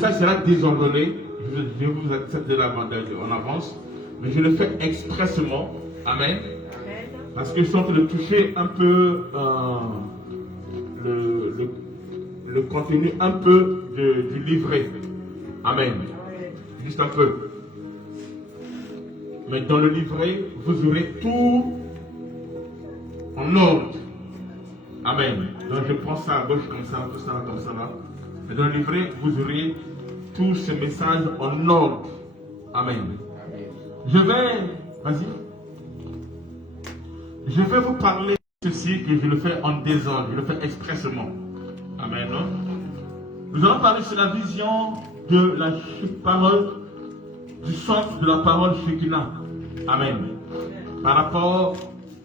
Ça sera désordonné. Je vais vous accepter l'avantage en avance. Mais je le fais expressement. Amen. Parce que je suis en train de toucher un peu le contenu un peu du livret. Amen. Juste un peu. Mais dans le livret, vous aurez tout en ordre. Amen. Donc je prends ça à gauche comme ça, tout ça comme ça là. Et dans le livret, vous aurez tous ces messages en ordre. Amen. Vas-y. Je vais vous parler de ceci que je le fais en désordre, je le fais expressement. Amen. Nous allons parler sur la vision de la parole, du centre de la parole Shekinah. Amen. Par rapport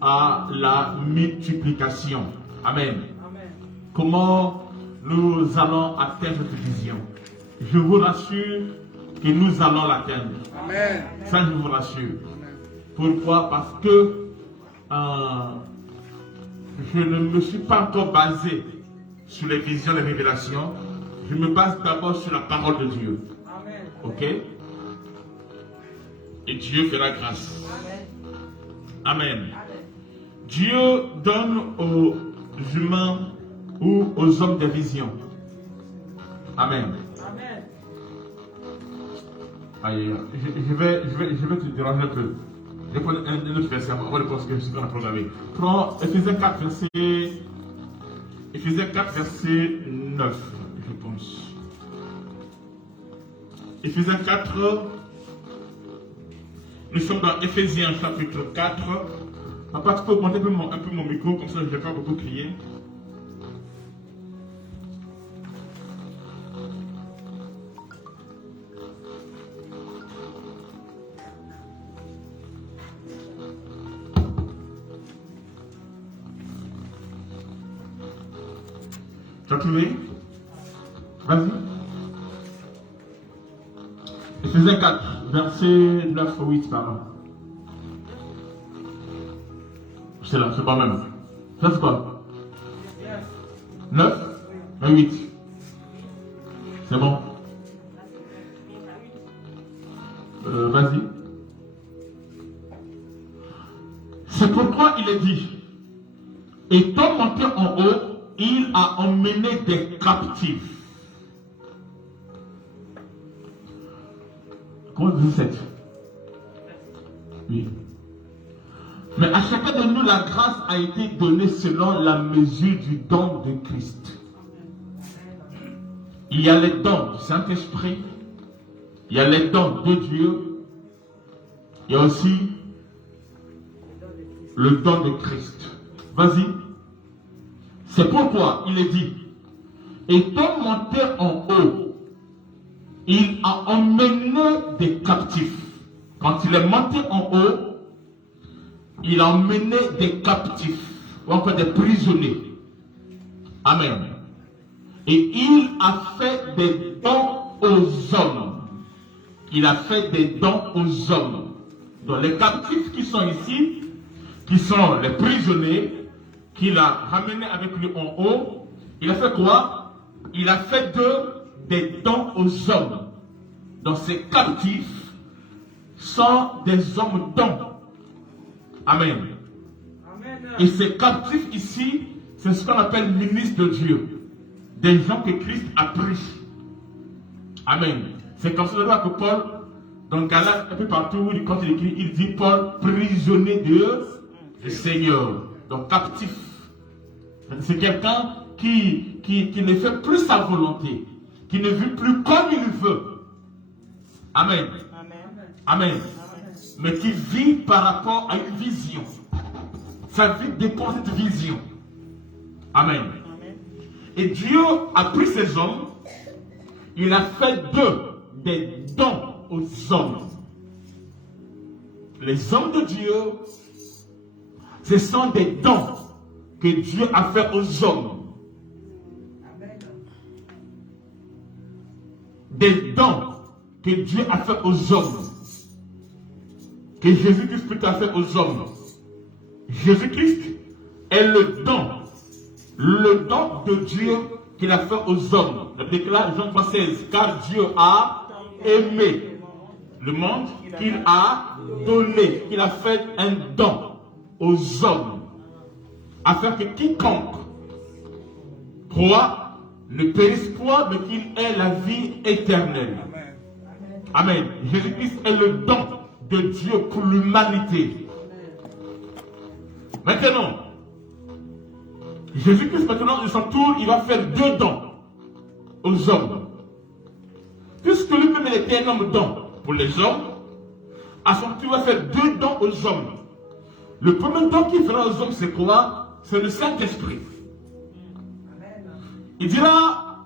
à la multiplication. Amen. Comment nous allons atteindre cette vision? Je vous rassure que nous allons l'atteindre. Amen. Ça, je vous rassure. Pourquoi? Parce que je ne me suis pas encore basé sur les visions, les révélations. Je me base d'abord sur la parole de Dieu. Amen. Ok? Et Dieu fera grâce. Amen. Amen. Dieu donne aux humains ou aux hommes des visions. Amen. Amen. Aïe, je vais te déranger un peu. Je vais prendre un autre verset avant de penser que je suis dans la programmée. Prends Ephésiens 4, verset 9, je pense. Ephésiens 4, nous sommes dans Ephésiens chapitre 4. Papa, tu peux augmenter un peu mon micro, comme ça je ne vais pas beaucoup crier. Tu as trouvé? Vas-y. Ephésiens 4, verset 9 au 8, pardon. C'est là, c'est pas même. Ça c'est quoi? 9 et 8. C'est bon? Vas-y. C'est pourquoi il est dit, étant monté en haut, il a emmené des captifs. Comment 17? Oui. Mais à chacun de nous, la grâce a été donnée selon la mesure du don de Christ. Il y a les dons du Saint-Esprit, il y a les dons de Dieu, il y a aussi le don de Christ. Vas-y. C'est pourquoi il est dit, étant monté en haut, il a emmené des captifs. Quand il est monté en haut, il a emmené des captifs, ou encore des prisonniers. Amen. Et il a fait des dons aux hommes. Il a fait des dons aux hommes. Donc les captifs qui sont ici, qui sont les prisonniers, qu'il a ramenés avec lui en haut, il a fait quoi? Il a fait des dons aux hommes. Donc ces captifs sont des hommes dons. Amen. Amen. Et ces captifs ici, c'est ce qu'on appelle ministres de Dieu. Des gens que Christ a pris. Amen. C'est comme ça que Paul, dans Galates, un peu partout, quand il écrit, il dit Paul, prisonnier du Seigneur. Donc captif. C'est quelqu'un qui ne fait plus sa volonté, qui ne vit plus comme il veut. Amen. Amen. Amen. Mais qui vit par rapport à une vision. Sa vie dépend de cette vision. Amen. Et Dieu a pris ces hommes, il a fait d'eux des dons aux hommes. Les hommes de Dieu, ce sont des dons que Dieu a fait aux hommes. Des dons que Dieu a fait aux hommes. Que Jésus-Christ peut a fait aux hommes. Jésus-Christ est le don de Dieu qu'il a fait aux hommes. déclare Jean 3,16. Car Dieu a aimé le monde qu'il a donné, qu'il a fait un don aux hommes, afin que quiconque croit ne périsse point, mais qu'il ait la vie éternelle. Amen. Jésus-Christ est le don de Dieu pour l'humanité. Maintenant, Jésus-Christ, maintenant, de son tour, il va faire 2 dons aux hommes. Puisque lui-même était un homme don pour les hommes, à son tour, il va faire 2 dons aux hommes. Le premier don qu'il fera aux hommes, c'est quoi? C'est le Saint-Esprit. Il dira,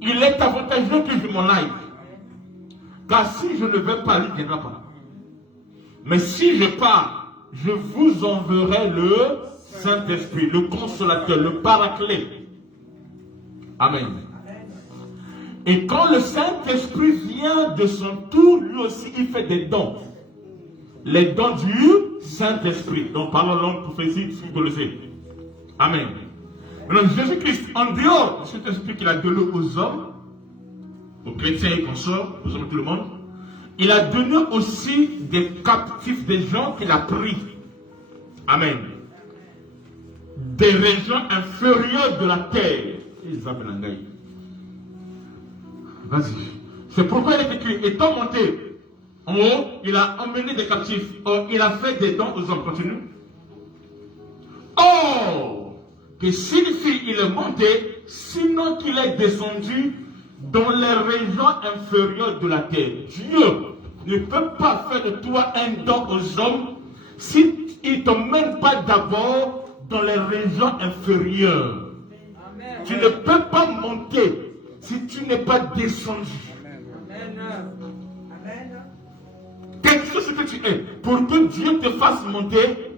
il est avantageux que je m'en aille. Car si je ne vais pas, il ne viendra pas. Mais si je pars, je vous enverrai le Saint-Esprit, le consolateur, le paraclet. Amen. Et quand le Saint-Esprit vient de son tour, lui aussi, il fait des dons. Les dons du Saint-Esprit. Donc, parlons langue, prophétie, si vous connaissez. Amen. Alors, Jésus-Christ, en dehors de cet esprit qu'il a donné aux hommes, aux chrétiens et consorts, aux hommes de tout le monde, il a donné aussi des captifs, des gens qu'il a pris. Amen. Des régions inférieures de la terre. Vas-y. C'est pourquoi il est écrit, étant monté en haut, il a emmené des captifs. Or, il a fait des dons aux hommes. Continue. Or, que signifie il est monté, sinon qu'il est descendu dans les régions inférieures de la terre. Dieu ne peut pas faire de toi un don aux hommes s'il ne t'emmène pas d'abord dans les régions inférieures. Amen. Tu ne peux pas monter si tu n'es pas descendu. Amen. Quelque chose que tu es, pour que Dieu te fasse monter,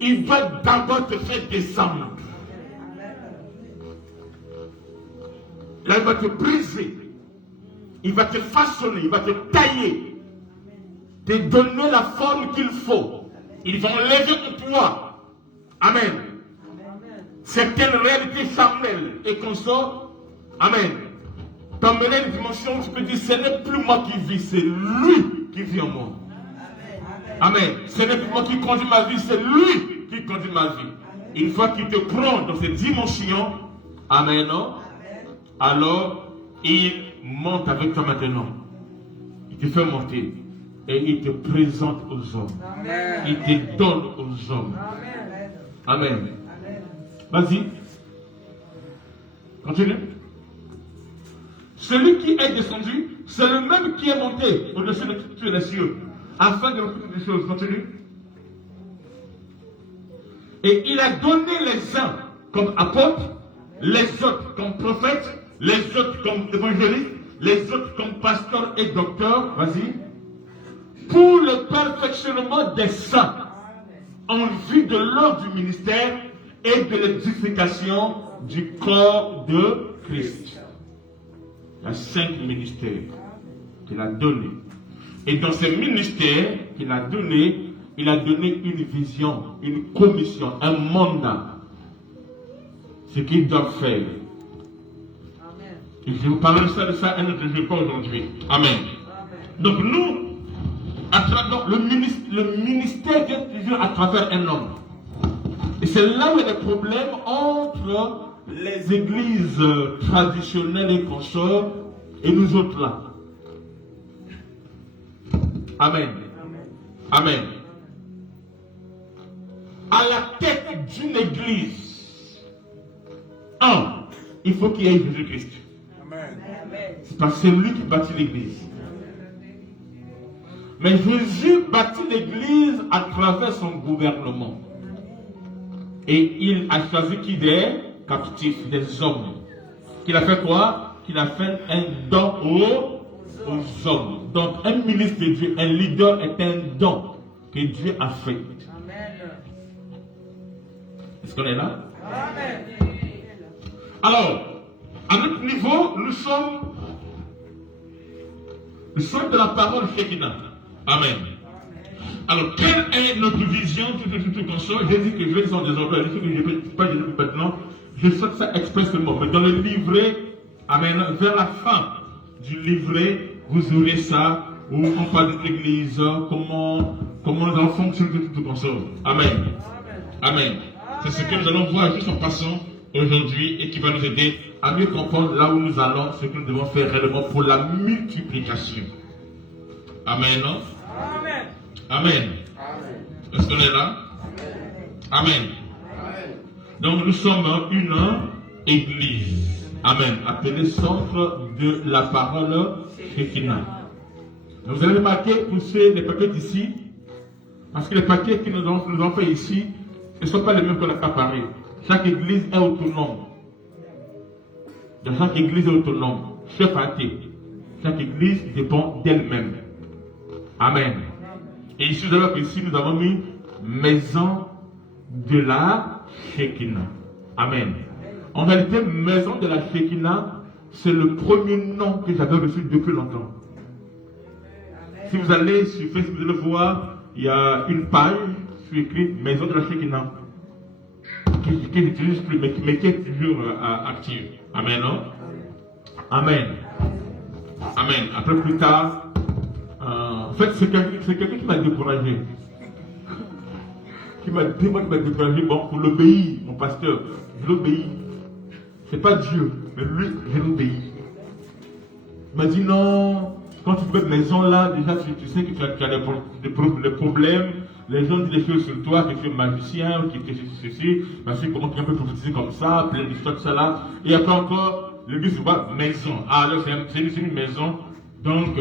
il va d'abord te faire descendre. Là, il va te briser. Il va te façonner. Il va te tailler. Te donner la forme qu'il faut. Il va enlever en toi. Amen. Certaines réalités charnelles et consort. Amen. T'emmener une dimension où tu peux dire, ce n'est plus moi qui vis, c'est lui qui vit en moi. Amen. Ce n'est plus moi qui conduis ma vie, c'est lui qui conduit ma vie. Une fois qu'il te prend dans cette dimension, amen, non? Alors, il monte avec toi maintenant. Il te fait monter. Et il te présente aux hommes. Amen. Il te donne aux hommes. Amen. Amen. Vas-y. Continue. Celui qui est descendu, c'est le même qui est monté au-dessus de tous les cieux, afin de recouper des choses. Continue. Et il a donné les uns comme apôtres, les autres comme prophètes, les autres comme évangélistes, les autres comme pasteurs et docteurs, vas-y, pour le perfectionnement des saints, en vue de l'ordre du ministère et de l'édification du corps de Christ. Il y a 5 ministères qu'il a donnés. Et dans ces ministères qu'il a donnés, il a donné une vision, une commission, un mandat. Ce qu'ils doivent faire. Et je vais vous parler de ça un autre jour, pas aujourd'hui. Amen. Donc nous, à travers le ministère vient toujours à travers un homme. Et c'est là où il y a des problèmes entre les églises traditionnelles et consorts et nous autres là. Amen. Amen. À la tête d'une église, il faut qu'il y ait Jésus-Christ. C'est parce que c'est lui qui bâtit l'église. Mais Jésus bâtit l'église à travers son gouvernement. Et il a choisi qui des captifs, des hommes. Qu'il a fait quoi? Qu'il a fait un don aux hommes. Donc un ministre de Dieu, un leader est un don que Dieu a fait. Est-ce qu'on est là? Amen. Alors, à notre niveau, nous sommes de la parole Shekinah. Amen. Alors, quelle est notre vision, tout comme ça? J'ai dit que je vais descendre des endroits, je sais que je ne peux pas dire maintenant, je saute ça expressément. Mais dans le livret Amen. Vers la fin du livret, vous aurez ça, où on parle de l'église, comment nous allons fonctionner tout comme ça. Amen. Amen. C'est ce que nous allons voir juste en passant aujourd'hui et qui va nous aider à mieux comprendre là où nous allons, ce que nous devons faire réellement pour la multiplication. Amen. Amen. Amen. Est-ce qu'on est là? Amen. Donc nous sommes une église. Amen. Appelée centre de la parole Shekinah. Vous allez remarquer pousser les paquets ici, parce que les paquets que nous avons fait ici ne sont pas les mêmes que la Paris. Chaque église est autonome. Chaque église est autonome. Chef athée. Chaque église dépend d'elle-même. Amen. Et ici, vous avez ici, nous avons mis maison de la Shekinah. Amen. En réalité, maison de la Shekinah, c'est le premier nom que j'avais reçu depuis longtemps. Si vous allez sur Facebook, vous allez voir, il y a une page sur écrit maison de la Shekinah. Qui n'utilise plus, mais qui est toujours active. Amen, non? Amen. Amen. Après, plus tard, en fait, c'est quelqu'un qui m'a découragé. Qui m'a découragé. Bon, pour l'obéir, mon pasteur, je l'obéis. C'est pas Dieu, mais lui, je l'obéis. Il m'a dit non, quand tu fais maison là, déjà tu sais que tu as des problèmes. Les gens disent des choses sur toi, que tu es magicien, que tu es ceci, parce que comment tu peux prophétiser comme ça, plein d'histoires, tout ça là. Et après encore, l'église se voit maison. Ah, alors c'est une maison. Donc,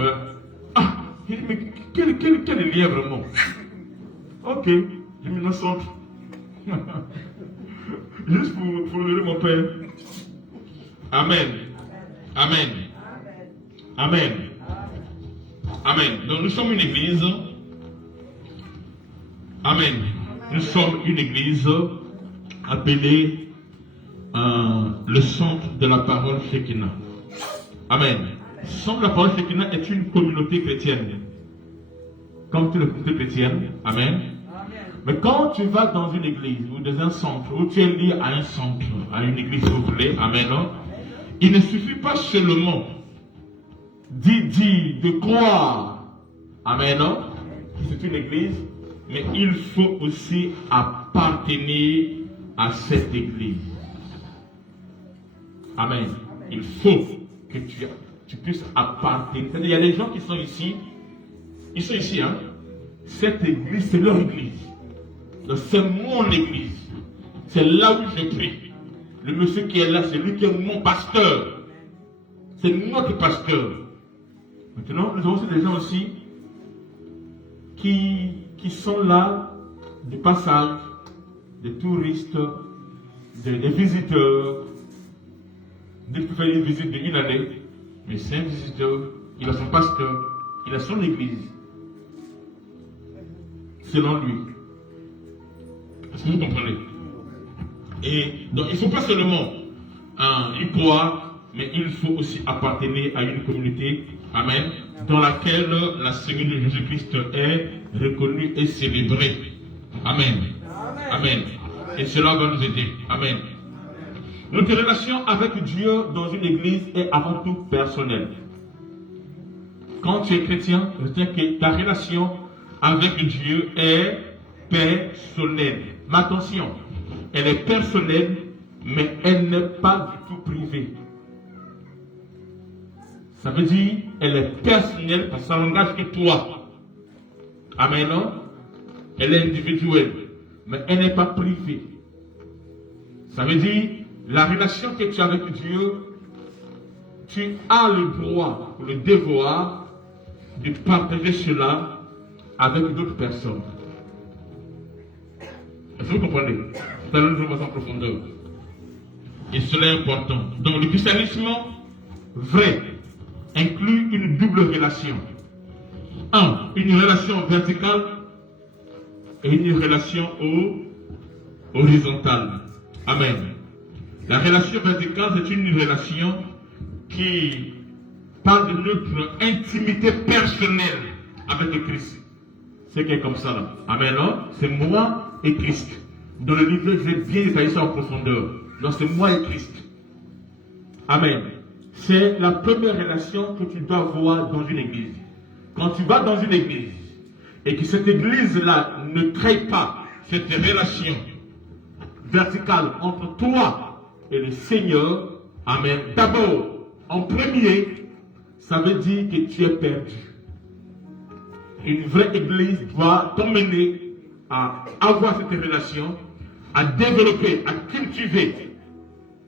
mais quel lien vraiment? Ok, je m'innocente. Juste pour honorer mon père. Amen. Amen. Amen. Amen. Donc nous sommes une église. Amen. Nous sommes une église appelée le centre de la parole Shekinah. Amen. Le centre de la parole Shekinah est une communauté chrétienne. Comme toutes les communautés chrétiennes. Amen. Mais quand tu vas dans une église ou dans un centre, où tu es lié à un centre, à une église, si vous voulez, amen, il ne suffit pas seulement de croire, amen, que c'est une église, mais il faut aussi appartenir à cette église. Amen. Il faut que tu puisses appartenir. C'est-à-dire, il y a des gens qui sont ici, hein. Cette église, c'est leur église. Donc, c'est mon église. C'est là où je prie. Le monsieur qui est là, c'est lui qui est mon pasteur. C'est notre pasteur. Maintenant, nous avons aussi des gens aussi qui sont là, de passage, des touristes, des visiteurs. Dès qu'il fait une visite d'une année, mais c'est un visiteur, il a son pasteur, il a son église. Selon lui. Est-ce que vous comprenez? Et donc, il ne faut pas seulement y croire, mais il faut aussi appartenir à une communauté, amen, dans laquelle la Seigneur de Jésus-Christ est reconnue et célébrée. Amen. Amen. Et cela va nous aider. Amen. Notre relation avec Dieu dans une église est avant tout personnelle. Quand tu es chrétien, retiens que ta relation avec Dieu est personnelle. Mais attention, elle est personnelle, mais elle n'est pas du tout privée. Ça veut dire, elle est personnelle parce que ça n'engage que toi. Amen, non? Elle est individuelle, mais elle n'est pas privée. Ça veut dire, la relation que tu as avec Dieu, tu as le droit, le devoir de partager cela avec d'autres personnes. Est-ce que vous comprenez? Tout à l'heure, nous allons en profondeur. Et cela est important. Donc, le christianisme vrai inclut une double relation. Une relation verticale et une relation horizontale. Amen. La relation verticale, c'est une relation qui parle de notre intimité personnelle avec le Christ. C'est qui est comme ça là. Amen. C'est moi et Christ. Dans le livre, je vais bien détailler ça en profondeur. Donc c'est moi et Christ. Amen. C'est la première relation que tu dois avoir dans une église. Quand tu vas dans une église et que cette église-là ne crée pas cette relation verticale entre toi et le Seigneur, amen. D'abord, en premier, ça veut dire que tu es perdu. Une vraie église doit t'emmener à avoir cette relation, à développer, à cultiver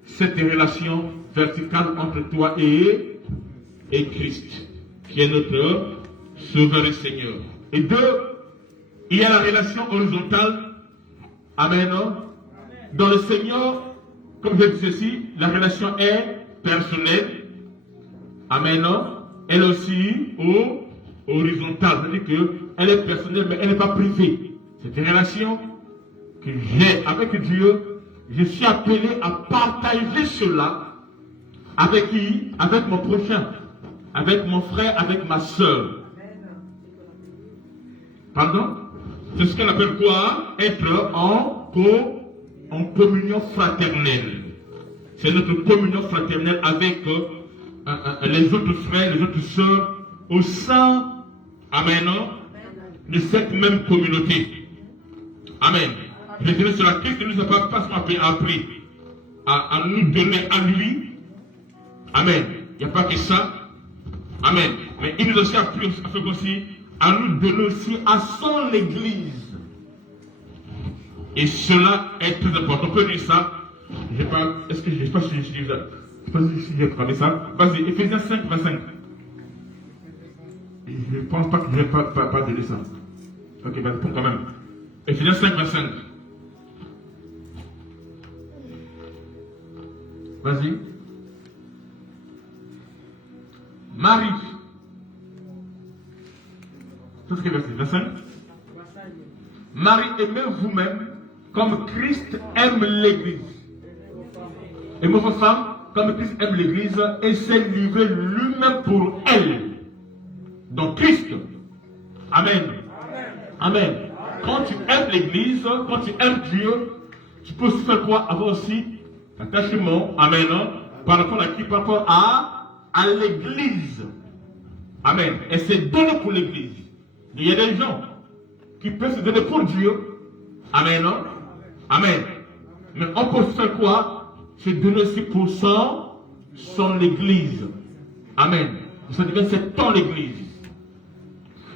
cette relation verticale entre toi et Christ, qui est notre Sauveur et Seigneur. Et deux, il y a la relation horizontale. Amen. Dans le Seigneur, comme je dis ceci, la relation est personnelle. Amen. Elle aussi horizontale. C'est-à-dire qu'elle est personnelle, mais elle n'est pas privée. C'est une relation que j'ai avec Dieu. Je suis appelé à partager cela avec qui? Avec mon prochain, avec mon frère, avec ma soeur. Pardon? C'est ce qu'on appelle quoi? Être en communion fraternelle. C'est notre communion fraternelle avec les autres frères, les autres sœurs au sein, amen, de cette même communauté. Amen. Je dirais sur la Christ ne nous a pas appris à nous donner à lui. Amen. Il n'y a pas que ça. Amen. Mais il nous a aussi appris à nous donner aussi à son église. Et cela est très important. On peut dire ça. Est-ce que je ne sais pas si je dis ça? Je ne sais pas si j'ai parlé ça. Vas-y, Ephésiens 5, 25. Je ne pense pas que je n'ai pas donné ça. Ok, vas-y, prends quand même. Ephésiens 5, 25. Vas-y. Marie. C'est ce que verset 25. Marie, aimez vous-même comme Christ aime l'Église. Aimez vos femmes comme Christ aime l'Église et s'est livré lui-même pour elle. Donc Christ. Amen. Amen. Quand tu aimes l'Église, quand tu aimes Dieu, tu peux aussi faire quoi? Avoir aussi attachement, amen, par rapport à qui? Par rapport à l'Église. Amen. Et c'est donné pour l'Église. Il y a des gens qui peuvent se donner pour Dieu. Amen. Amen. Mais on peut faire quoi? Se donner aussi pour son Église. Amen. Ça devient c'est ton Église.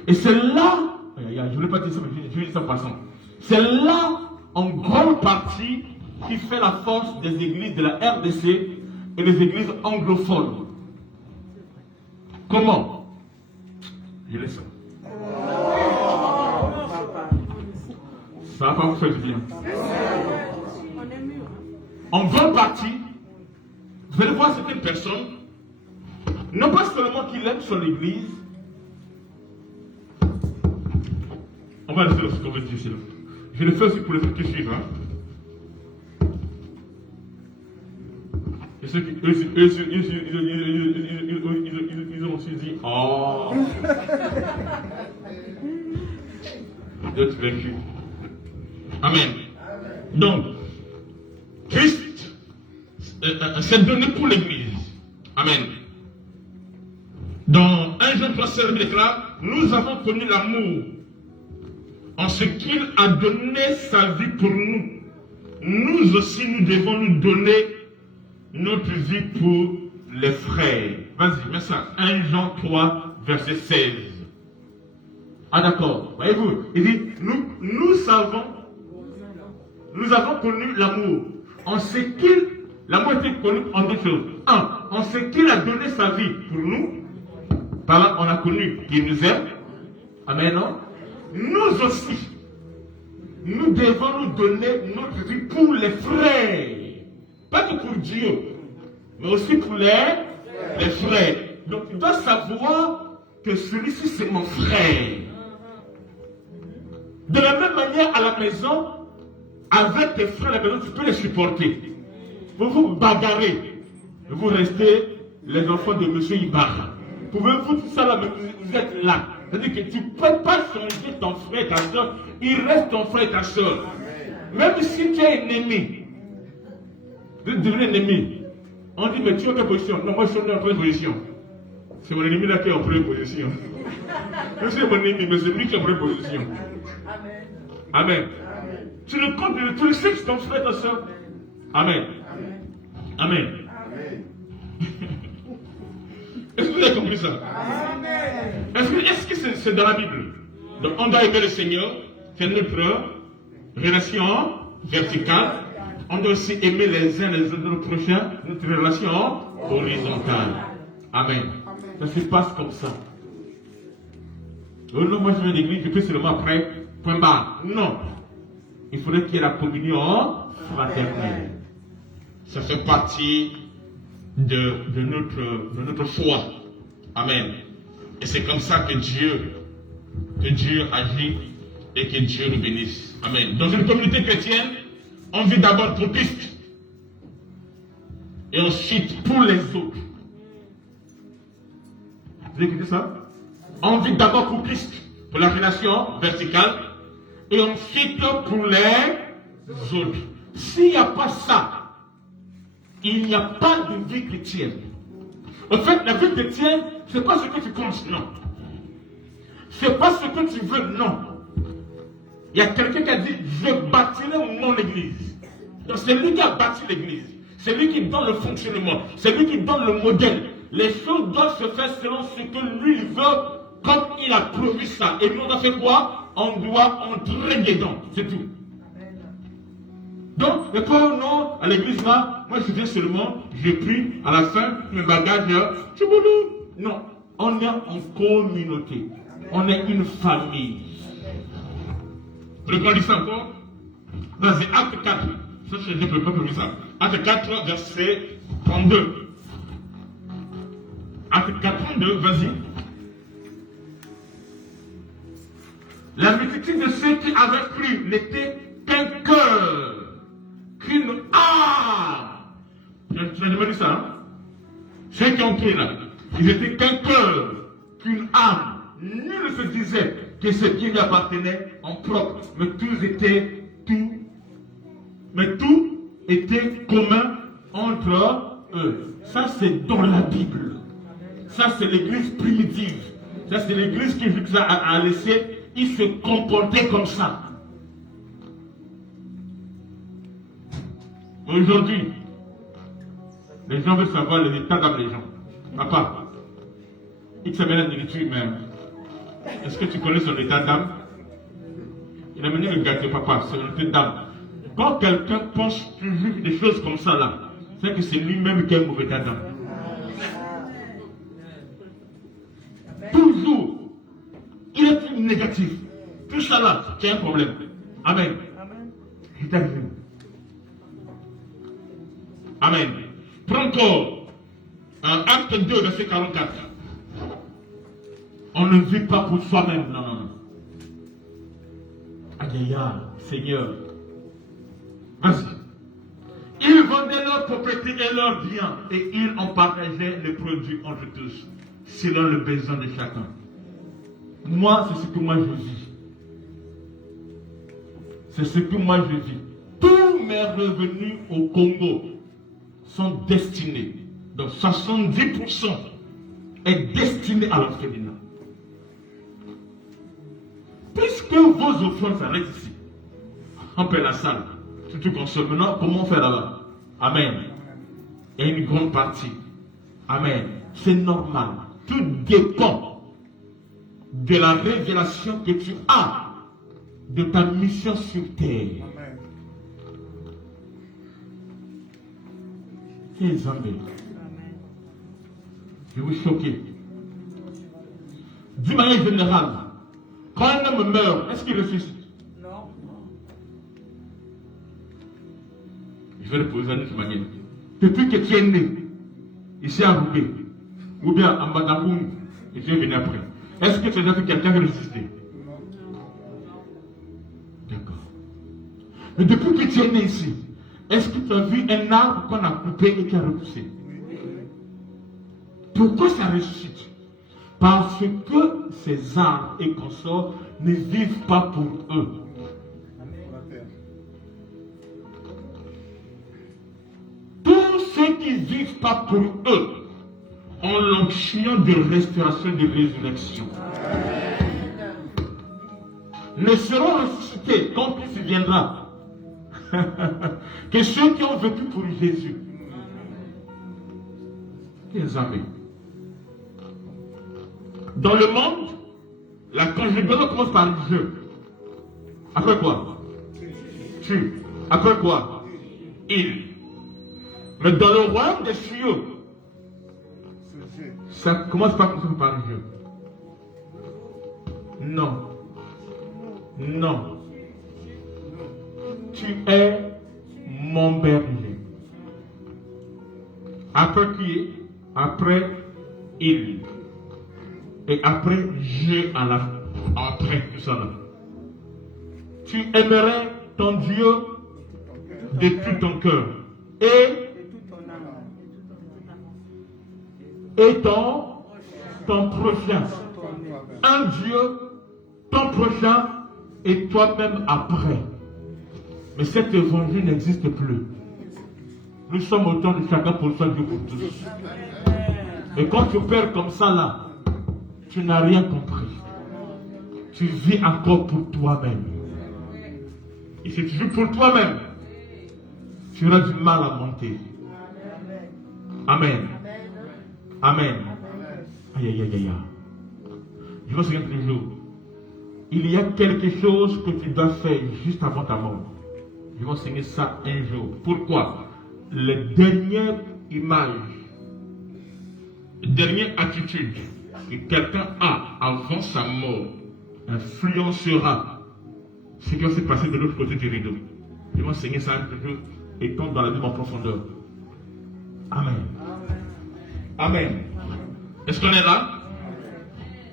Et c'est là, je ne voulais pas dire ça, mais je vais dire ça en passant. C'est là, en grande partie, qui fait la force des églises de la RDC et des églises anglophones. Comment? Je laisse ça. Ça va pas vous faire du bien. En grande partie, vous allez voir certaines personnes, non pas seulement qu'il aime son église, on va laisser ce qu'on veut dire ici. Je le fais aussi pour les autres qui suivent. Et ceux qui, ils ont aussi dit, oh, d'être vaincu. Amen. Donc, Christ s'est donné pour l'Église. Amen. Dans 1 Jean 3, il déclare, nous avons connu l'amour en ce qu'il a donné sa vie pour nous. Nous aussi, nous devons nous donner notre vie pour les frères. Vas-y, mets ça. 1 Jean 3, verset 16. Ah d'accord. Voyez-vous, il dit, nous avons connu l'amour. En ce qu'il, l'amour était connu en deux choses. Un, en ce qu'il a donné sa vie pour nous. Par là, on a connu qu'il nous aime. Amen, non? Nous aussi, nous devons nous donner notre vie pour les frères. Pas que pour Dieu, mais aussi pour les frères. Donc, tu dois savoir que celui-ci, c'est mon frère. De la même manière, à la maison, avec tes frères à la maison, tu peux les supporter. Vous vous bagarrez. Vous restez les enfants de M. Ibarra. Pouvez-vous tout ça là, mais vous êtes là. C'est-à-dire que tu ne peux pas changer ton frère et ta soeur. Il reste ton frère et ta soeur. Même si tu es ennemi, vous devenez ennemi. On dit, mais tu es en quelle position? Non, moi je suis en première position. C'est mon ennemi là qui est en première position. Je suis mon ennemi, mais c'est lui qui est en première position. Amen. Tu le comptes de tous les sexes, ton frère, ta soeur. Amen. Amen. Est-ce que vous avez compris ça? Est-ce que c'est dans la Bible? Donc on doit aimer le Seigneur, c'est notre relation verticale. On doit aussi aimer les uns les autres, nos prochains, notre relation horizontale. Amen. Ça se passe comme ça. Oh non, moi je viens d'église, je peux seulement après, point barre. Non. Il faudrait qu'il y ait la communion fraternelle. Ça fait partie de notre foi. Amen. Et c'est comme ça que Dieu agit et que Dieu nous bénisse. Amen. Dans une communauté chrétienne, on vit d'abord pour Christ et ensuite pour les autres. Vous écoutez ça? On vit d'abord pour Christ, pour la relation verticale, et ensuite pour les autres. S'il n'y a pas ça, il n'y a pas de vie chrétienne. En fait, la vie chrétienne, ce n'est pas ce que tu penses, non. Ce n'est pas ce que tu veux, non. Il y a quelqu'un qui a dit, je bâtirai mon église. Donc c'est lui qui a bâti l'église. C'est lui qui donne le fonctionnement. C'est lui qui donne le modèle. Les choses doivent se faire selon ce que lui veut, comme il a prévu ça. Et nous, on a fait quoi? On doit entrer dedans. C'est tout. Donc, et pas non, à l'église là, moi je viens seulement, je prie, à la fin, mes bagages, je boulot. Non, on est en communauté. On est une famille. Vous voulez ça encore? Vas-y, acte 4. Ça, je n'ai pas prévu ça. Acte 4, verset 32. Acte 4, 32, vas-y. La multitude de ceux qui avaient cru n'était qu'un cœur, qu'une âme. Tu as jamais dit ça, hein? Ceux qui ont cru là, ils étaient qu'un cœur, qu'une âme. Nul ne se disait que ce qui lui appartenait en propre, mais tout était commun entre eux. Ça, c'est dans la Bible. Ça, c'est l'église primitive. Ça, c'est l'église que Jésus a laissé. Il se comportait comme ça. Aujourd'hui, les gens veulent savoir l'état d'âme des gens. Papa, il s'amène la nourriture même. Est-ce que tu connais son état d'âme? Il a mené le gâteau, papa, son état d'âme. Quand quelqu'un pense toujours des choses comme ça là, c'est que c'est lui-même qui a un mauvais état d'âme. Toujours, il est négatif. Tout ça là, c'est un problème. Amen. Je t'aime. Amen. Prends encore acte 2, verset 44. On ne vit pas pour soi-même. Non, non, non. Aïe, Seigneur. Vas-y. Ils vendaient leurs propriétés et leurs biens et ils en partageaient les produits entre tous, selon le besoin de chacun. Moi, c'est ce que moi je vis. C'est ce que moi je vis. Tous mes revenus au Congo sont destinés, donc 70% est destiné à l'orphelinat. Puisque vos offrandes s'arrêtent ici, on paie la salle, surtout qu'on se maintenant, comment faire là-bas? Amen. Et une grande partie. Amen. C'est normal. Tout dépend de la révélation que tu as de ta mission sur terre. Amen. Quels amis. Je vais vous choquer. D'une manière générale, quand un homme meurt, est-ce qu'il ressuscite? Non. Je vais le poser d'une autre manière. Depuis que tu es né, ici à Roubaix, ou bien à Mbadaboum, et tu es venu après, est-ce que tu as déjà vu quelqu'un ressusciter? D'accord. Mais depuis que tu es né ici, est-ce que tu as vu un arbre qu'on a coupé et qui a repoussé? Pourquoi ça ressuscite? Parce que ces arbres et consorts ne vivent pas pour eux. Tous ceux ceux qui ne vivent pas pour eux ont l'onction de restauration et de résurrection. Ne seront ressuscités quand Christ viendra que ceux qui ont vécu pour Jésus. Qu'ils avaient. Dans le monde, la conjugaison commence par je. Après quoi? Tu. Après quoi? Il. Mais dans le royaume des cieux, ça commence par je. Non. Non. Tu es mon berger. Après qui? Après il. Et après je à la fin. Après tout ça là. Tu aimerais ton Dieu de tout ton cœur. Et ton prochain. Un Dieu, ton prochain et toi-même après. Mais cet évangile n'existe plus. Nous sommes autant de chacun pour soi, Dieu pour tous. Et quand tu perds comme ça là, tu n'as rien compris. Tu vis encore pour toi-même. Et si tu vis pour toi-même, tu auras du mal à monter. Amen. Amen. Aïe, aïe, aïe, aïe. Je vais dire toujours, il y a quelque chose que tu dois faire juste avant ta mort. Je vais enseigner ça un jour. Pourquoi? La dernière image, la dernière attitude que quelqu'un a avant sa mort influencera ce qui va se passer de l'autre côté du rideau. Je vais enseigner ça un jour et tombe dans la Bible en profondeur. Amen. Amen. Est-ce qu'on est là?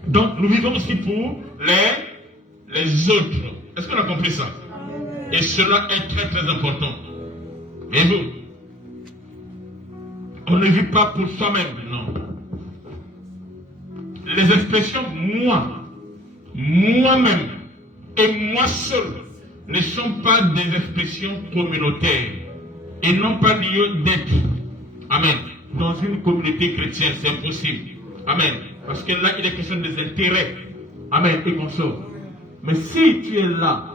Donc, nous vivons aussi pour les autres. Est-ce qu'on a compris ça? Et cela est très très important. Et vous? On ne vit pas pour soi-même, non. Les expressions moi, moi-même et moi seul ne sont pas des expressions communautaires et non pas lieu d'être. Amen. Dans une communauté chrétienne, c'est impossible. Amen. Parce que là, il est question des intérêts. Amen. Et qu'on sort. Mais si tu es là,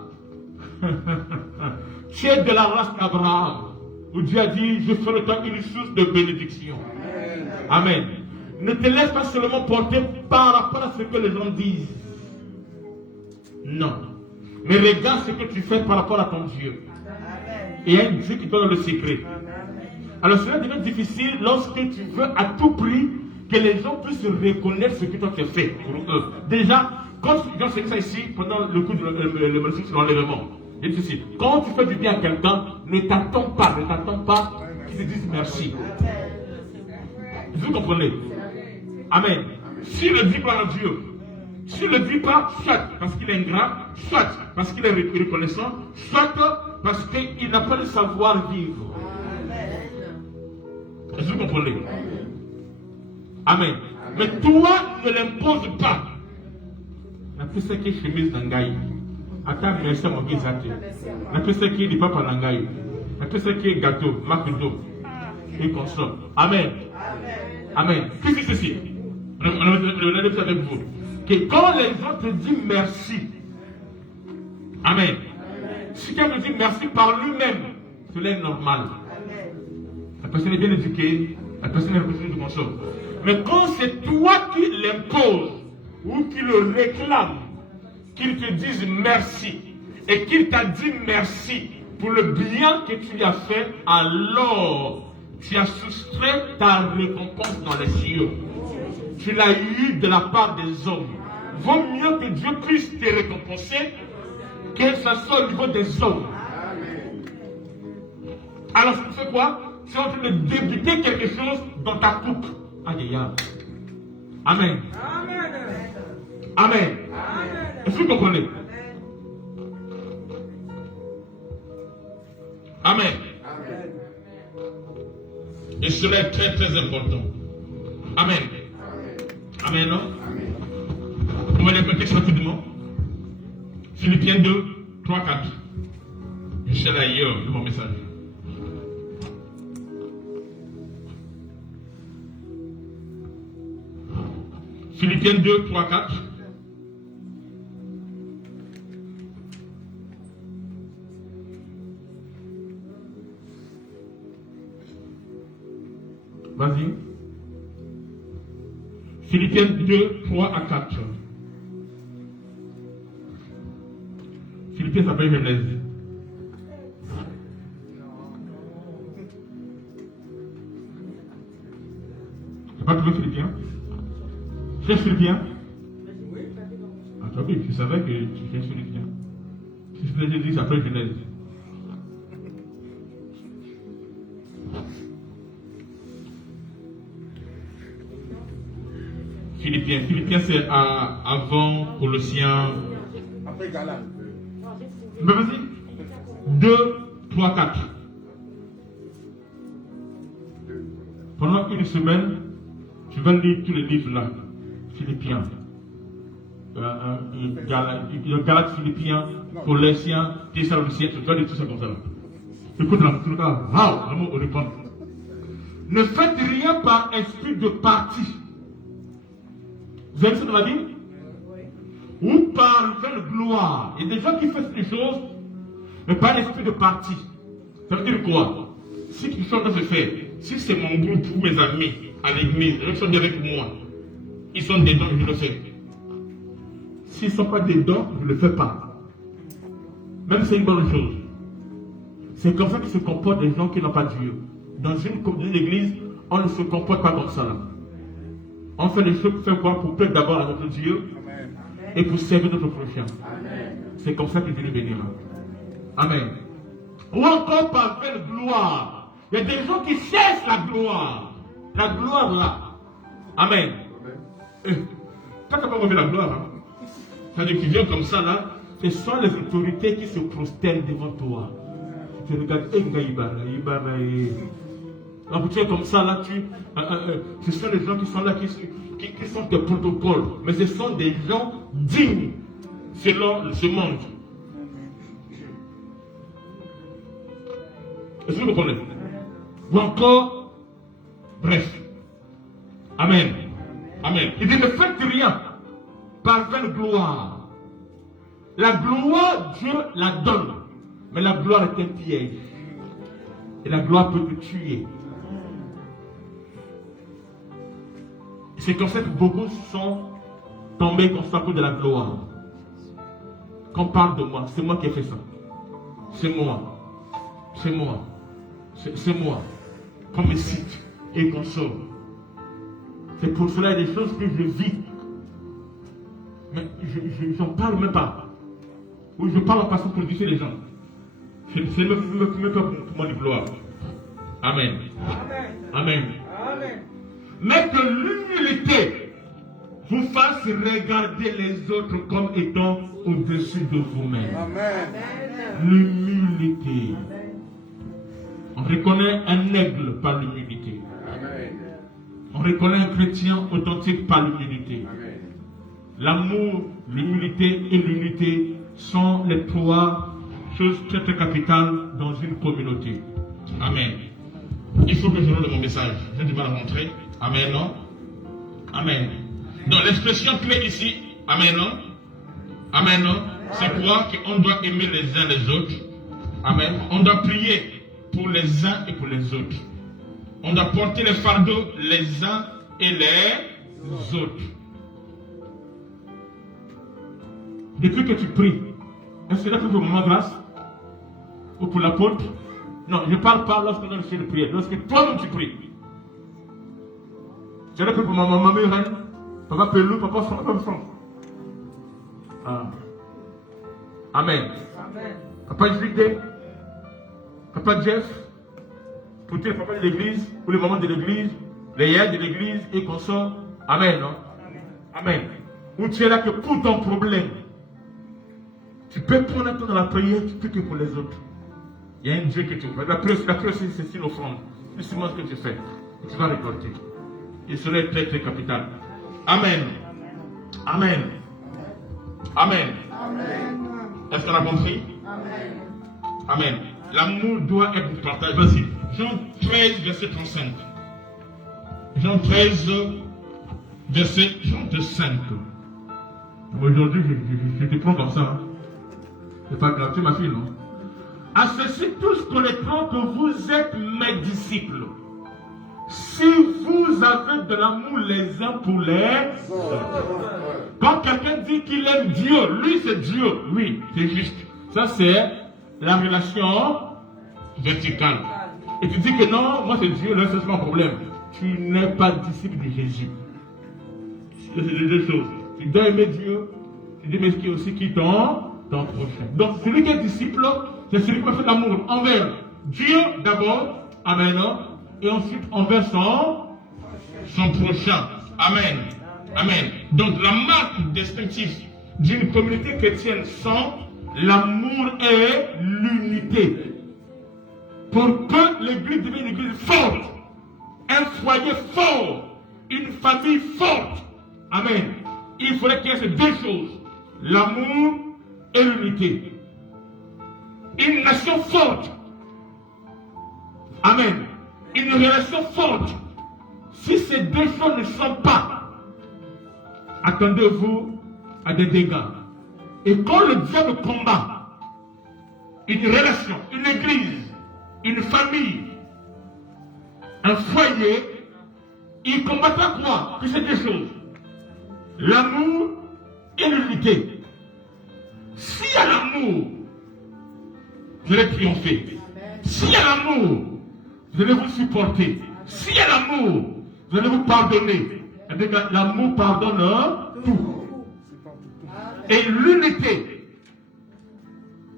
tu es de la race d'Abraham, où Dieu a dit, je ferai de toi une source de bénédiction. Amen. Ne te laisse pas seulement porter par rapport à ce que les gens disent. Non. Mais regarde ce que tu fais par rapport à ton Dieu. Et il y a un Dieu qui te donne le secret. Alors cela devient difficile lorsque tu veux à tout prix que les gens puissent reconnaître ce que toi tu as fait pour eux. Déjà, quand je fais ça ici, pendant le coup de le sur l'enlèvement, il dit ceci, quand tu fais du bien à quelqu'un, ne t'attends pas qu'ils te disent merci. Vous comprenez? Amen. S'il ne dit pas à Dieu, s'il ne dit pas, soit parce qu'il est ingrat, soit parce qu'il est reconnaissant, soit parce qu'il n'a pas le savoir-vivre. Est-ce que vous comprenez? Amen. Mais toi, ne l'impose pas. La personne qui est chemise d'Angaï. Attends, merci à mon guisate. La personne qui est du papa d'Angaï. La personne qui est gâteau, macudo. Et consort. Amen. Amen. Qu'est-ce que c'est ceci? On a dit avec vous. Que quand les gens te disent merci. Amen. Si quelqu'un te dit merci par lui-même, cela est normal. La personne est bien éduquée, la personne est reconnaissante de consort. Mais quand c'est toi qui l'imposes ou qui le réclames, qu'il te dise merci et qu'il t'a dit merci pour le bien que tu lui as fait, alors tu as soustrait ta récompense dans les cieux. Tu l'as eu de la part des hommes. Vaut mieux que Dieu puisse te récompenser que ça soit au niveau des hommes. Alors tu fais quoi? Tu es en train de débuter quelque chose dans ta coupe. Aïe, aïe, aïe. Amen. Amen. Est-ce que vous comprenez? Amen. Et cela est très très important. Amen. Amen, non? On va lire le texte rapidement. Philippiens 2, 3, 4. Je suis là hier de mon message. Philippiens 2, 3, 4. Vas-y. Philippiens 2, 3 à 4. Philippiens s'appelle Genèse. Tu n'as pas trouvé Philippiens? Tu fais Philippiens? Ah, toi, oui, je savais que tu fais Philippiens. Si je te dis, ça s'appelle Genèse. Philippiens c'est avant Colossiens. Après Galates. Mais vas-y. 2, 3, 4. Pendant une semaine, tu vas lire tous les livres là. Philippiens. Galates, Philippiens, Colossiens, Thessaloniciens, tu vas lire tout ça comme ça là. Écoute là, tout le cas, waouh, vraiment au répondre. Ne faites rien par esprit de parti. Vous avez vu ça dans la Bible? Ou par une gloire. Il y a des gens qui font des choses, mais pas l'esprit de parti. Ça veut dire quoi? Si quelque chose doit se faire, si c'est mon groupe ou mes amis à l'église, les gens sont avec moi, ils sont dedans, je le fais. S'ils ne sont pas dedans, je ne le fais pas. Même si c'est une bonne chose. C'est comme ça que se comportent des gens qui n'ont pas Dieu. Dans une église, on ne se comporte pas comme ça là. On fait les choses pour faire quoi? Pour plaire d'abord à notre Dieu. Amen. Et pour servir notre prochain. C'est comme ça que Dieu nous bénira. Amen. Ou encore par quelle gloire. Il y a des gens qui cherchent la gloire. La gloire là. Amen. Quand tu n'as pas envie la gloire, hein, c'est-à-dire que tu viens comme ça là, ce sont les autorités qui se prosternent devant toi. Tu regardes, donc tu es comme ça là, ce sont les gens qui sont là, qui sont des protocoles, mais ce sont des gens dignes selon ce monde. Est-ce que vous comprenez? Ou encore, bref. Amen. Amen. Il dit ne faites rien par vaine gloire. La gloire, Dieu la donne, mais la gloire est un piège. Et la gloire peut te tuer. C'est comme ça que beaucoup sont tombés comme ça à cause de la gloire. Qu'on parle de moi, c'est moi qui ai fait ça. C'est moi. C'est moi. C'est moi. Qu'on me cite et qu'on sort. C'est pour cela qu'il y a des choses que je vis. Mais je n'en parle même pas. Ou je parle en passant pour éduquer les gens. C'est même pas pour moi de gloire. Amen. Amen. Amen. Mais que l'humilité vous fasse regarder les autres comme étant au-dessus de vous-même. L'humilité. On reconnaît un aigle par l'humilité. On reconnaît un chrétien authentique par l'humilité. L'amour, l'humilité et l'unité sont les trois choses très très capitales dans une communauté. Amen. Il faut que je donne mon message. Je vais devoir rentrer. Amen, non? Amen. Donc l'expression clé ici, amen, non? Amen, non? C'est quoi? Qu'on doit aimer les uns les autres. Amen. On doit prier pour les uns et pour les autres. On doit porter les fardeaux les uns et les autres. Depuis que tu pries, est-ce que là pour le moment grâce? Ou pour l'apôtre? Non, je ne parle pas lorsque nous sommes de prière. Lorsque toi-même tu pries. Je l'ai pris pour ma maman Mérène, papa Pelou, papa Franck. Ah. Amen. Papa Jude, papa Jeff, pour tous les papas de l'église, pour les mamans de l'église, les yeux de l'église et consorts. Amen. Non? Amen. Où tu es là que pour ton problème, tu peux prendre un temps dans la prière plus que pour les autres. Il y a un Dieu que tu vois. La prière c'est une offrande. C'est seulement ce que tu fais. Tu vas récolter. Il serait très très capital. Amen. Amen. Amen. Est-ce qu'on a compris? Amen. Amen. L'amour doit être partagé. Vas-y. Jean 13, verset 35. Jean 13, verset 35. Aujourd'hui, je te prends comme ça. Hein. C'est pas grave, tu es ma fille, non? À ceci, tous connaîtront que vous êtes mes disciples. Si vous avez de l'amour les uns pour les autres. Quand quelqu'un dit qu'il aime Dieu, lui c'est Dieu. Oui, c'est juste. Ça c'est la relation verticale. Et tu dis que non, moi c'est Dieu, là c'est pas un problème. Tu n'es pas disciple de Jésus. C'est les deux choses. Tu dois aimer Dieu, tu dois aimer aussi qui ton prochain. Donc celui qui est disciple, c'est celui qui fait l'amour envers Dieu d'abord, amen, et ensuite envers son prochain. Amen. Amen. Donc la marque distinctive d'une communauté chrétienne sont l'amour et l'unité. Pour que l'église devienne une église forte, un foyer fort, une famille forte. Amen. Il faudrait qu'il y ait ces deux choses, l'amour et l'unité. Une nation forte. Amen. Une relation forte. Si ces deux choses ne sont pas, attendez-vous à des dégâts. Et quand le diable combat une relation, une église, une famille, un foyer, il combattra quoi? Que ces deux choses. L'amour et l'unité. S'il y a l'amour, vous allez triompher. S'il y a l'amour, vous allez vous supporter. S'il y a l'amour, vous allez vous pardonner. L'amour pardonne tout. Et l'unité.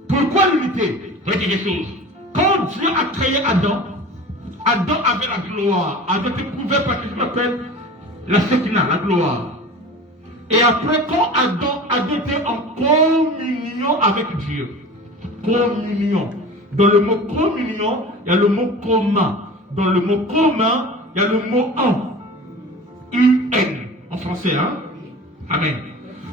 Pourquoi l'unité? Vous voyez quelque chose. Quand Dieu a créé Adam, Adam avait la gloire. Adam était couvert par ce qu'on appelle la Shekinah, la gloire. Et après, quand Adam était en communion avec Dieu, communion. Dans le mot communion, il y a le mot commun. Dans le mot commun, il y a le mot un. UN. En français, hein? Amen.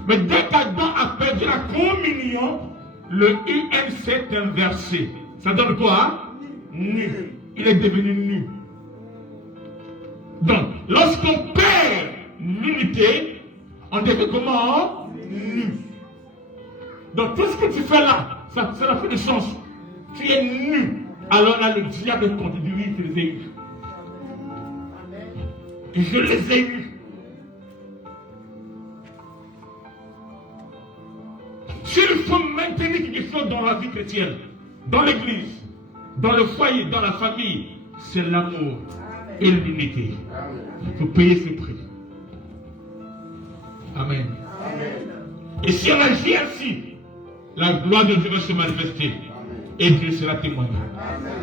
Mais dès qu'Adam a perdu la communion, le UN s'est inversé. Ça donne quoi? Nu. Il est devenu nu. Donc, lorsqu'on perd l'unité, on devient comment? Nu. Donc, tout ce que tu fais là, ça n'a plus de sens. Tu es nu. Alors là, le diable continue, oui, je les ai eus. Je les ai eus. S'il faut maintenir quelque chose dans la vie chrétienne, dans l'église, dans le foyer, dans la famille, c'est l'amour et l'unité. Il faut payer ce prix. Amen. Et si on agit ainsi, la gloire de Dieu va se manifester. Et Dieu sera témoin.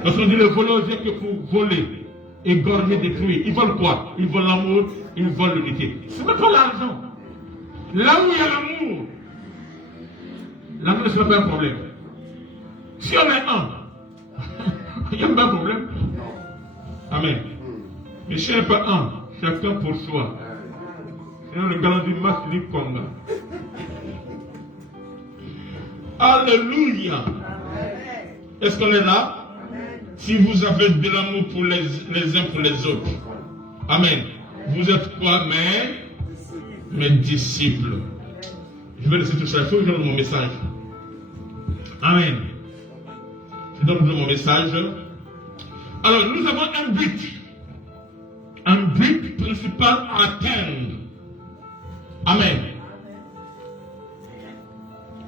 Lorsqu'on dit le voleur vient que pour voler, égorger, détruire, ils volent quoi? Ils volent l'amour, ils volent l'unité. Ce n'est pas l'argent. Là où il y a l'amour, l'amour ne sera pas un problème. Si on est un, il n'y a pas de problème. Amen. Mais si on n'est pas un, chacun pour soi. Sinon le galant du match dit combat. Alléluia. Est-ce qu'on est là? Si vous avez de l'amour pour les uns pour les autres. Amen. Vous êtes quoi? Mes disciples. Je vais laisser tout ça. Il faut que je donne mon message. Amen. Je donne mon message. Alors, nous avons un but. Un but principal à atteindre. Amen.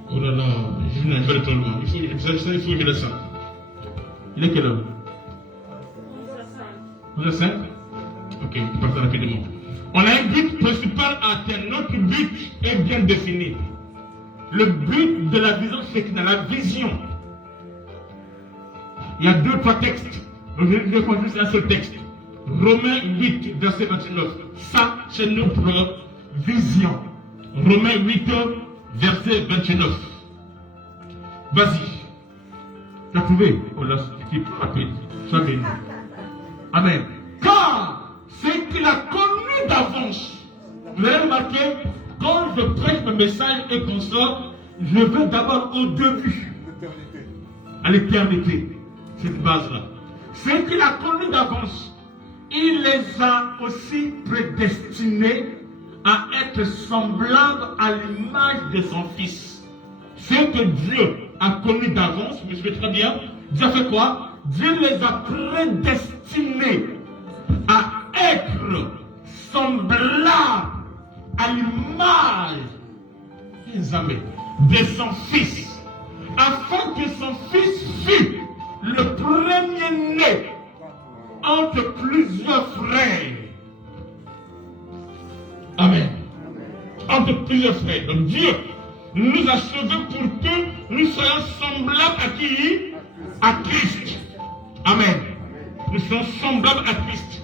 Oh là là, je vais trop loin. Il faut que je le sente. Il est quelle heure? 11h05. Ok, je passe rapidement. On a un but principal à atteindre. Notre but est bien défini. Le but de la vision, c'est que dans la vision, il y a 2-3 textes. Donc je vais prendre juste un seul texte. Romains 8, verset 29. Ça, c'est notre vision. Romains 8, verset 29. Vas-y. Tu as trouvé? Oh là, c'est rapide. Sois béni. Amen. Car c'est qu'il a connu d'avance. Vous avez remarqué, quand je prêche mes messages et qu'on sort, je vais d'abord au début. À l'éternité. Cette base-là. C'est qu'il a connu d'avance. Il les a aussi prédestinés à être semblable à l'image de son Fils. Ce que Dieu a connu d'avance, vous me suivez très bien, Dieu a fait quoi? Dieu les a prédestinés à être semblables à l'image de son Fils, afin que son Fils fût le premier-né entre plusieurs frères. Amen. Entre plusieurs frères. Donc Dieu nous a sauvés pour que nous soyons semblables à qui? À Christ. Amen. Nous sommes semblables à Christ.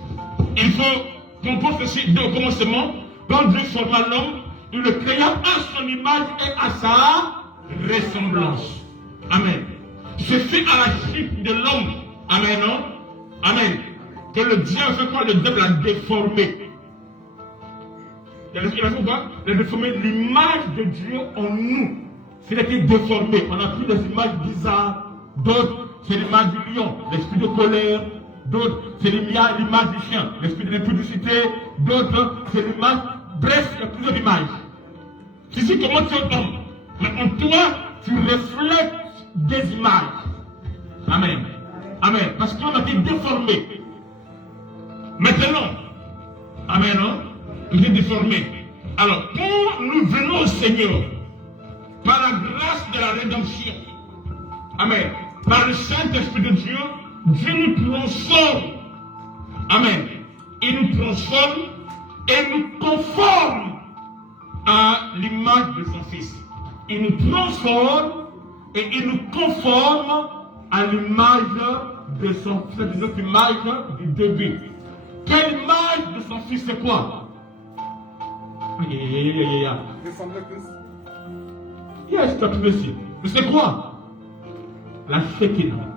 Il faut comprendre ceci dès le commencement. Quand Dieu forma l'homme, il le créa à son image et à sa ressemblance. Amen. C'est fait à la chute de l'homme. Amen, non? Amen. Que le diable fait quoi? Le diable l'a déformé. Il a fait quoi? Il a déformé l'image de Dieu en nous. S'il a été déformé, on a pris des images bizarres. D'autres, c'est l'image du lion, l'esprit de colère. D'autres, c'est l'image du chien, l'esprit de l'impudicité. D'autres, c'est l'image. Bref, il y a plusieurs images. Tu sais comment tu es homme. Mais en toi, tu reflètes des images. Amen. Amen. Parce qu'on a été déformé. Maintenant, amen, non? Il est déformé. Alors, quand nous venons au Seigneur, par la grâce de la rédemption, amen, par le Saint-Esprit de Dieu, Dieu nous transforme. Amen. Il nous transforme et nous conforme à l'image de son Fils. Il nous transforme et il nous conforme à l'image de son Fils, cette image du début. Quelle image de son Fils, c'est quoi? Yes, tu as trouvé ici. Mais c'est quoi? La Shekinah.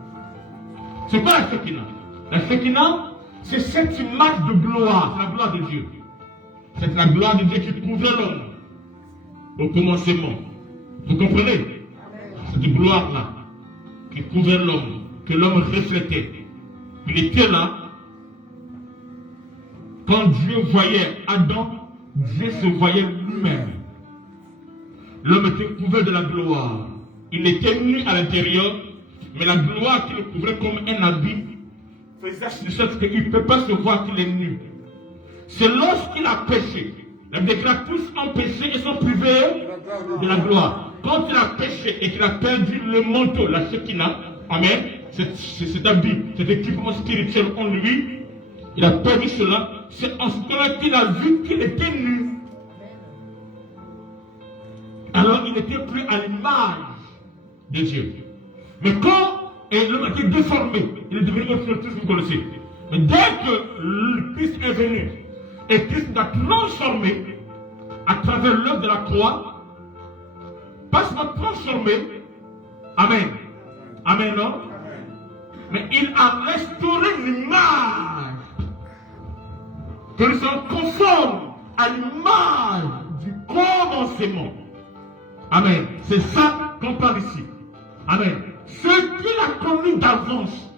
C'est quoi la Shekinah? La Shekinah, c'est cette image de gloire, la gloire de Dieu. C'est la gloire de Dieu qui couvrait l'homme au commencement. Vous comprenez? Cette gloire-là qui couvrait l'homme, que l'homme reflétait. Il était là. Quand Dieu voyait Adam, Dieu se voyait lui-même. L'homme était couvert de la gloire. Il était nu à l'intérieur, mais la gloire qui le couvrait comme un habit faisait de sorte qu'il ne peut pas se voir qu'il est nu. C'est lorsqu'il a péché. Les déclarés tous ont péché et sont privés de la gloire. Quand il a péché et qu'il a perdu le manteau, la Shekinah, amen, cet habit, cet équipement spirituel en lui, il a perdu cela. C'est en ce temps-là qu'il a vu qu'il était nu. Alors il n'était plus à l'image de Dieu. Mais quand l'homme a été déformé, il est devenu autre chose, vous connaissez. Mais dès que le Christ est venu et Christ l'a transformé à travers l'œuvre de la croix, pas seulement transformé, amen, amen, non? Mais il a restauré l'image, que nous sommes conformes à l'image du commencement. Amen. C'est ça qu'on parle ici. Amen. Ce qu'il a connu d'avance,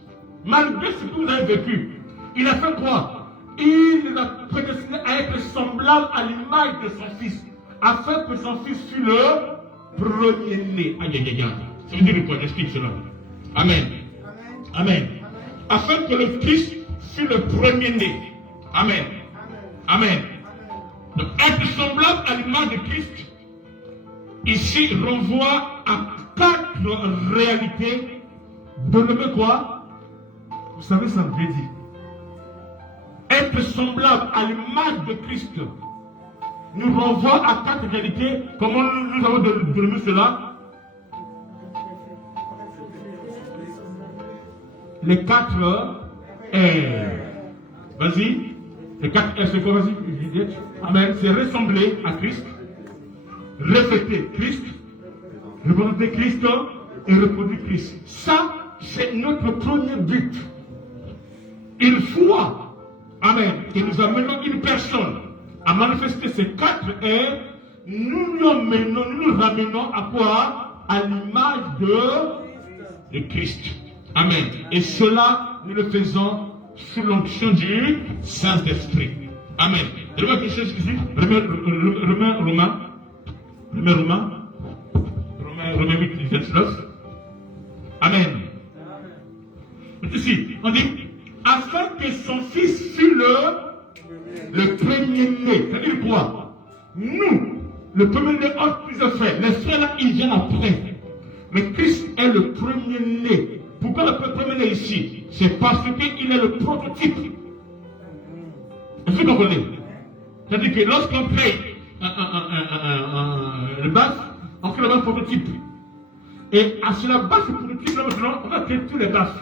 malgré ce que vous avez vécu, il a fait quoi? Il les a prédestinés à être semblables à l'image de son Fils, afin que son Fils fût le premier-né. Aïe, aïe, aïe, aïe. Ça veut dire quoi? J'explique cela. Amen. Amen. Afin que le Christ fût le premier-né. Amen. Amen. Donc, être semblable à l'image de Christ, ici, renvoie à 4 réalités dénommées quoi? Vous savez, ça veut dire être semblable à l'image de Christ nous renvoie à 4 réalités. Comment nous avons dénommé cela? Les 4 R. Vas-y. Les 4 R, c'est quoi? Vas-y. Amen. C'est ressembler à Christ, refléter Christ, représenter Christ et reproduire Christ. Ça, c'est notre premier but. Une fois, amen, que nous amenons une personne à manifester ces 4 R, nous nous ramenons à quoi? À l'image de Christ. Amen. Et cela, nous le faisons sous l'onction du Saint-Esprit. Amen. Remets quelque chose ici. Remets Romains 8, 19. Amen. Ici, on dit, afin que son fils fût le premier-né. Ça veut dire quoi? Nous, le premier-né, entre plusieurs frères. Les frères là, ils viennent après. Mais Christ est le premier-né. Pourquoi le premier-né ici? C'est parce qu'il est le prototype. Est-ce que vous comprenez? C'est-à-dire que lorsqu'on crée le base, on crée le base prototype. Et sur la base du prototype, là maintenant, on va créer tous les bases.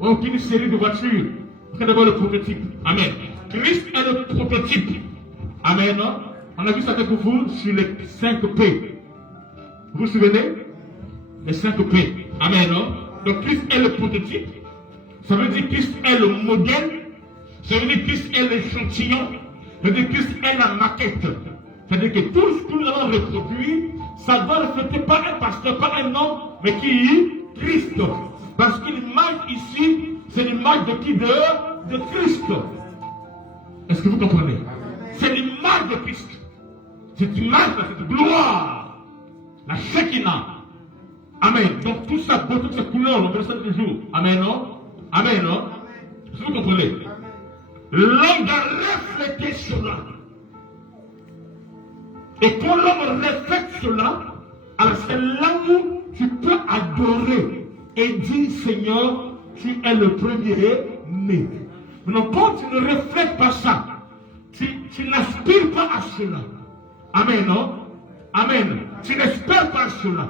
On crée une série de voitures. On crée d'abord le prototype. Amen. Christ est le prototype. Amen. On a vu ça avec vous sur les 5 P. Vous vous souvenez? Les 5 P. Amen. Donc Christ est le prototype. Ça veut dire que Christ est le modèle. Ça veut dire que Christ est l'échantillon. Ça veut dire que Christ est la maquette. C'est-à-dire que tout ce que nous allons reproduire, ça doit refléter pas un pasteur, pas un homme, mais qui est Christ. Parce que l'image ici, c'est l'image de qui? De Christ. Est-ce que vous comprenez? C'est l'image de Christ. Cette image, cette gloire. La Shekinah. Amen. Donc tout ça, toutes ces couleurs, on verra ça toujours. Amen, non? Amen, non? Est-ce que vous comprenez? L'homme doit refléter cela. Et quand l'homme reflète cela, alors c'est là où tu peux adorer et dire, Seigneur, tu es le premier-né. Maintenant, quand tu ne reflètes pas ça, tu n'aspires pas à cela. Amen, non? Amen. Tu n'espères pas à cela.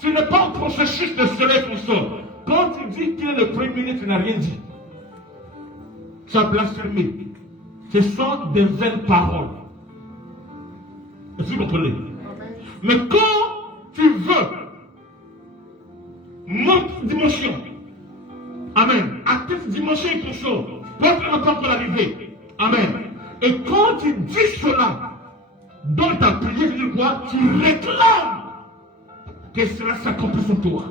Tu n'es pas en processus de cela et consort. Quand tu dis qu'il est le premier-né, tu n'as rien dit. Tu as blasphémé. Ce sont des vaines paroles. Est-ce que vous comprenez? Mais quand tu veux monter dimension, amen, à cette dimension et consort, votre n'a pas encore arrivé. Amen. Et quand tu dis cela, dans ta prière, tu dis quoi? Tu réclames que cela s'accomplisse en toi.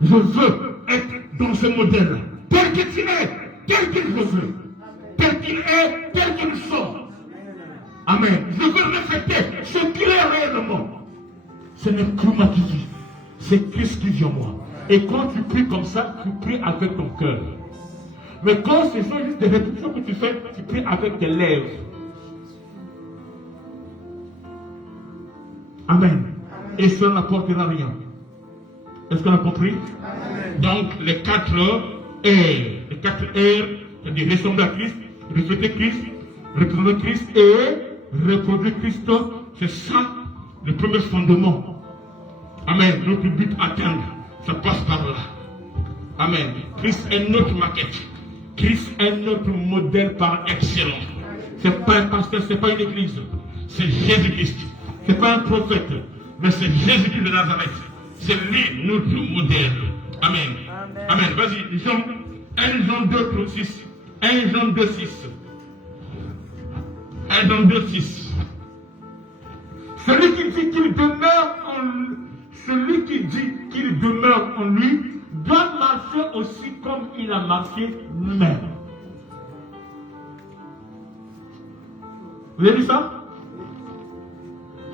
Je veux être dans ce modèle. Tel que tu es, tel que je veux. Tel qu'il est, tel qu'il sort. Amen. Je veux refléter ce qu'il est réellement. Ce n'est plus moi qui vis. C'est Christ qui vit en moi. Et quand tu pries comme ça, tu pries avec ton cœur. Mais quand ce sont juste des répétitions que tu fais, tu pries avec tes lèvres. Amen. Et cela n'apportera rien. Est-ce qu'on a compris? Amen. Donc, les 4 R, c'est-à-dire ressembler à Christ, refléter Christ, représenter Christ et reproduire Christ, c'est ça le premier fondement. Amen. Notre but à atteindre, ça passe par là. Amen. Christ est notre maquette. Christ est notre modèle par excellence. Ce n'est pas un pasteur, ce n'est pas une église. C'est Jésus-Christ. Ce n'est pas un prophète, mais c'est Jésus-Christ de Nazareth. C'est lui notre modèle. Amen. Amen. Vas-y, Jean 1 Jean 2, 6. 1 Jean 2, 6. 1 Jean 2, 6. Celui qui dit qu'il demeure en lui, celui qui dit qu'il demeure en lui, doit marcher aussi comme il a marché lui-même. Vous avez vu ça?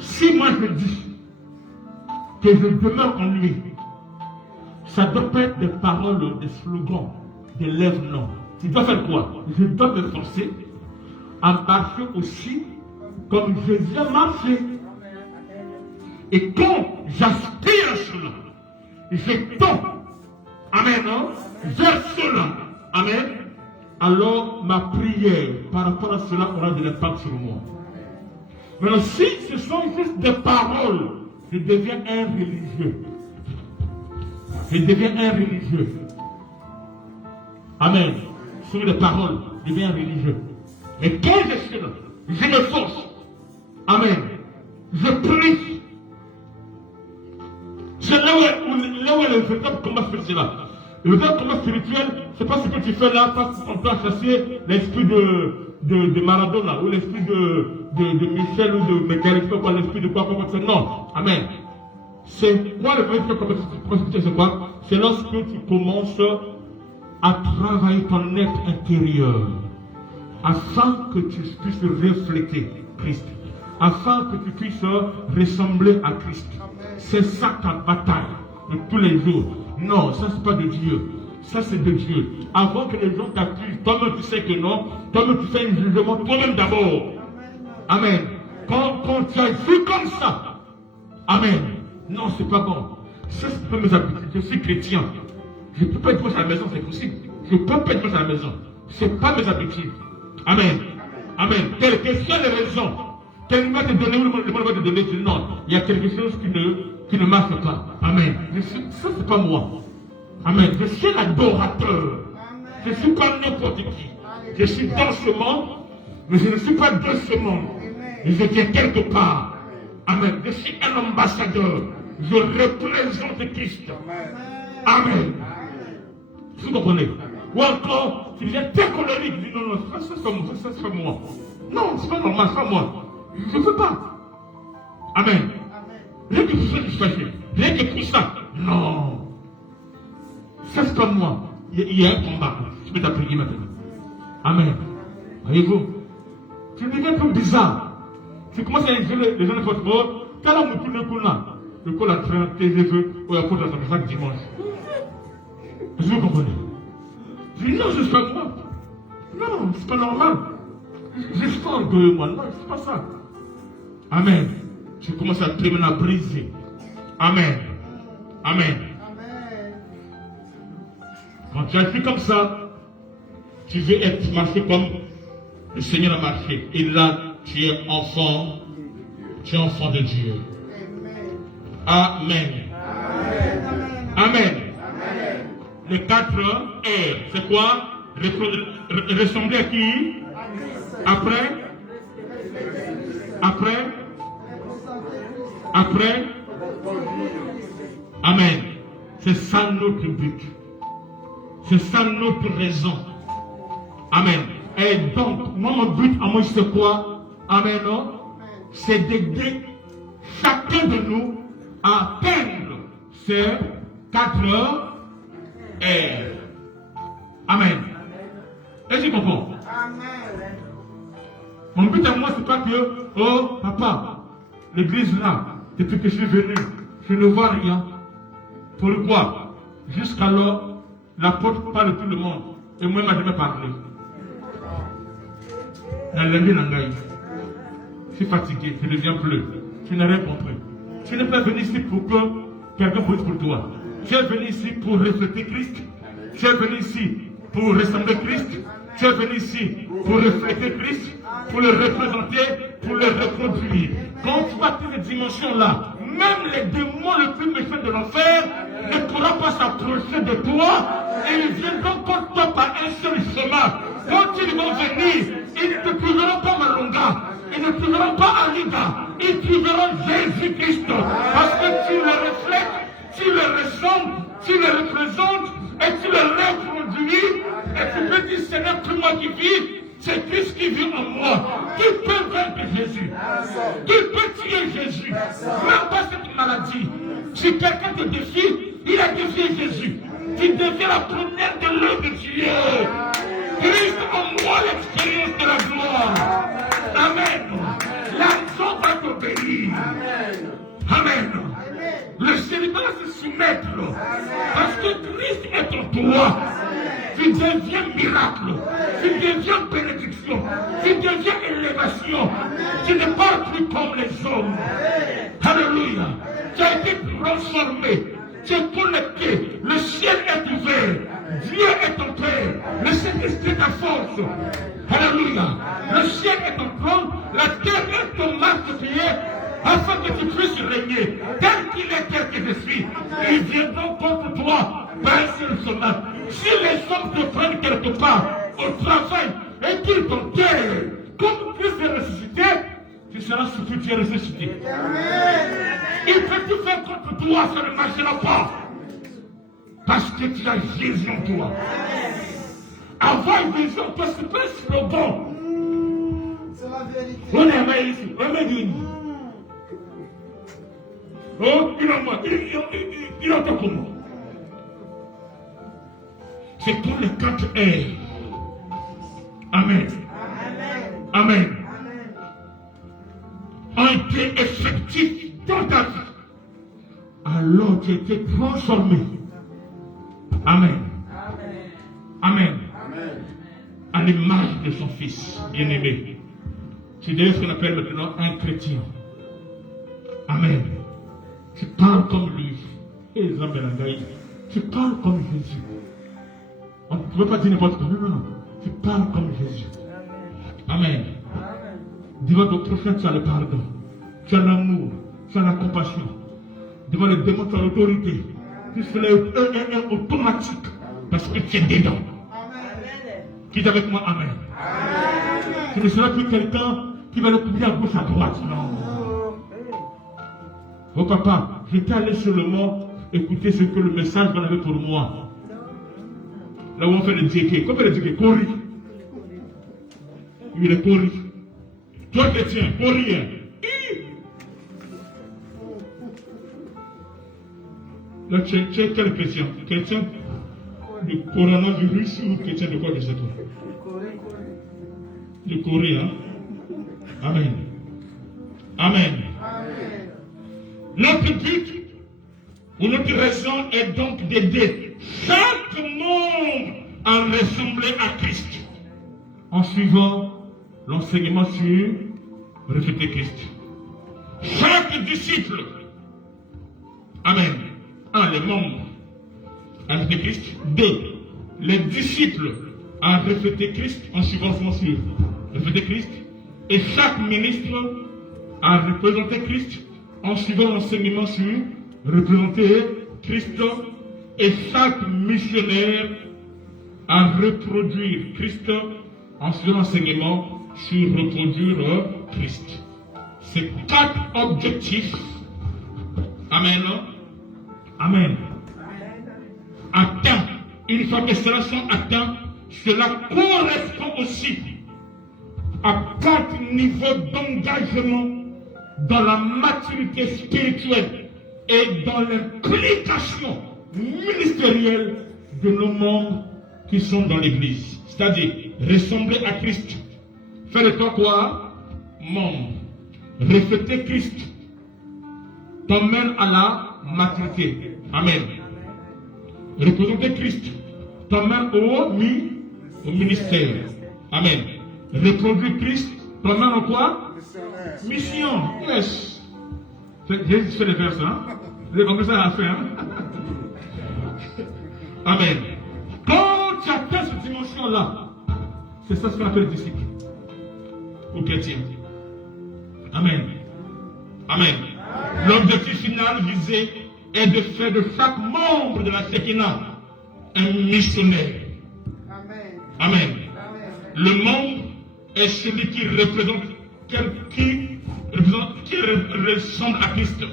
Si moi je dis que je demeure en lui, ça doit pas être des paroles, des slogans, des lèvres, non. Tu dois faire quoi? Je dois me forcer à marcher aussi comme Jésus a marché. Et quand j'aspire à cela, je tends, amen, non, vers cela, amen, alors ma prière par rapport à cela aura de l'impact sur moi. Maintenant, si ce sont juste des paroles, je deviens un religieux. Je deviens un religieux. Amen. Ce sont des paroles, je deviens un religieux. Mais quand je suis là, je me force. Amen. Je prie. C'est là où est le véritable combat spirituel. Le véritable combat spirituel, c'est pas ce que tu fais là, parce qu'on peut chasser l'esprit de Maradona, ou l'esprit de Michel, ou de Mécanique, ou l'esprit de quoi. Non. Amen. C'est quoi le véritable combat spirituel? C'est quoi? C'est lorsque tu commences à travailler ton être intérieur. afin que tu puisses refléter Christ, afin que tu puisses ressembler à Christ. C'est ça ta bataille de tous les jours. Non, ça c'est pas de Dieu. Ça c'est de Dieu. Avant que les gens t'accusent, toi-même tu sais que non, toi-même tu fais un jugement toi-même d'abord. Amen. Quand tu as vu comme ça, amen. Non, c'est pas bon. Ça c'est pas mes habitudes. Je suis chrétien. Je ne peux pas être à la maison, c'est possible. Je ne peux pas être à la maison. Ce n'est pas mes habitudes. Amen. Amen. Quelles sont les raisons? Quel va te donner ou le monde va te donner? Non, il y a quelque chose qui ne marche pas. Amen. Ça, c'est pas moi. Amen. Je suis l'adorateur. Je ne suis pas n'importe qui. Je suis dans ce monde, mais je ne suis pas de ce monde. Je viens quelque part. Amen. Je suis un ambassadeur. Je représente Christ. Amen. Vous comprenez? Ou encore, tu viens très colérique, tu dis non, ça c'est pas moi. Non, c'est pas normal, c'est pas moi. Je ne veux pas. Amen. Rien que pour ça, je suis fâché. Rien que pour ça. Non. Ça c'est pas moi. Il y a un combat. Je peux t'appliquer maintenant. Amen. Voyez-vous? Tu deviens comme bizarre. Tu commences à écrire les gens de votre mort. Quand on me tourne le coup là, le col a train, tes cheveux, ou la faute dans sa chaque dimanche. Est-ce que vous comprenez? Je dis non, je ne suis pas moi. Non, c'est pas normal. Je suis pas orgueilleux, moi. Non, c'est pas ça. Amen. Tu commences à te à briser. Amen. Amen. Quand tu as fait comme ça, tu veux être marché comme le Seigneur a marché. Et là, tu es enfant. Tu es enfant de Dieu. Amen. Amen. Les 4 R, c'est quoi? Ressembler à qui? Après? Amen. C'est ça notre but. C'est ça notre raison. Amen. Et donc, moi, mon but à moi, c'est quoi? Amen, non? C'est d'aider chacun de nous à atteindre ces 4 R. Amen. Est-ce que tu comprends? Amen. Mon but à moi, c'est pas que, oh, papa, l'église là, depuis que je suis venu, je ne vois rien. Pourquoi? Jusqu'alors, l'apôtre parle de tout le monde. Et moi, il m'a jamais parlé. Je suis fatigué, je deviens bleu. Tu n'as rien compris. Tu n'es pas venu ici pour que quelqu'un prie pour toi. Tu es venu ici pour refléter Christ. Tu es venu ici pour ressembler Christ. Tu es venu ici pour refléter Christ, pour le représenter, pour le reproduire. Quand tu vois ces dimensions-là, même les démons les plus méchants de l'enfer ne pourront pas s'approcher de toi et ils viendront contre toi par un seul chemin. Quand ils vont venir, ils ne te trouveront pas Malonga, ils ne trouveront pas Alida, ils trouveront Jésus-Christ. Parce que tu le reflètes, tu le ressembles, tu le représentes et tu le reproduis. Et tu peux dire, ce n'est plus moi qui vis, c'est Christ qui vit en moi. Qui peut vaincre Jésus? Qui peut tuer Jésus? Même pas cette maladie. Si quelqu'un te défie, il a défié Jésus. Tu deviens la première de l'œuvre de Dieu. Christ en moi l'expérience de la gloire. Amen. L'argent va t'obéir. Amen. Le célibat va se soumettre. Parce que Christ est en toi. Tu deviens miracle. Tu deviens bénédiction. Tu deviens élévation. Tu ne parles plus comme les hommes. Alléluia. Tu as été transformé. Tu es connecté. Le ciel est ouvert. Dieu est ton Père. Le Saint-Esprit est ta force. Alléluia. Le ciel est ton trône. La terre est ton marque-pied. Afin que tu puisses régner. Tel qu'il est, tel que je suis. Ils viendront contre toi par un seul chemin. Si les hommes te prennent quelque part au travail et qu'ils t'enterrent, comme Christ est ressuscité, tu seras surtout tu es ressuscité. Il peut tout faire contre toi, ça ne marchera pas. Parce que tu as Jésus en toi. Avoir Jésus en toi, c'est pas un slogan. C'est la vérité. On est là ici, on est unis. Oh, il a moi, il entend comment? C'est pour les 4 R. Amen. Amen. Ont été effectifs dans ta vie. Alors tu as été transformé. Amen. Amen. À l'image de son Fils bien-aimé. Tu deviens ce qu'on appelle maintenant un chrétien. Amen. Tu parles comme lui. Et tu parles comme Jésus. On ne peut pas dire n'importe quoi. Non. Tu parles comme Jésus. Amen. Devant ton prochain, tu as le pardon. Tu as l'amour. Tu as la compassion. Devant les démons, tu as l'autorité. Tu fais les automatique. Parce que tu es dedans. Qui est avec moi? Amen. Tu ne seras plus quelqu'un qui va le couper à gauche, à droite. Non. Oh papa, j'étais allé sur le mont écouter ce que le message qu'on avait pour moi. Là où on fait le djeke. Comment on fait le djeke? Kori. Il est Kori. Toi chrétien, Kori. Là, tu es quel chrétien? Chrétien du coronavirus ou chrétien de quoi que ce soit? Du Corée, hein? Amen. Amen. Notre but ou notre raison est donc d'aider chaque membre à ressembler à Christ en suivant l'enseignement sur refléter Christ. Chaque disciple, amen, un, les membres à refléter Christ, deux, les disciples à refléter Christ en suivant l'enseignement sur refléter Christ, et chaque ministre à représenter Christ en suivant l'enseignement sur représenter Christ, et chaque missionnaire à reproduire Christ en suivant l'enseignement sur reproduire Christ. Ces quatre objectifs, amen, amen, atteints. Une fois que cela sont atteints, cela correspond aussi à quatre niveaux d'engagement dans la maturité spirituelle et dans l'implication ministérielle de nos membres qui sont dans l'Église. C'est-à-dire, ressembler à Christ. Faire de toi quoi? Membre. Refléter Christ t'emmène à la maturité. Amen. Représenter Christ t'emmène au ministère. Amen. Reproduire Christ t'emmène au quoi? Mission. Yes. Jésus fait les versets, hein? Les comme ça à faire. Hein? Amen. Quand tu atteins cette dimension-là, c'est ça ce qu'on appelle disciple ou chrétien. Amen. Amen. L'objectif final visé est de faire de chaque membre de la Shekinah un missionnaire. Amen. Amen. Le membre est celui qui représente, qui ressemble à Christ.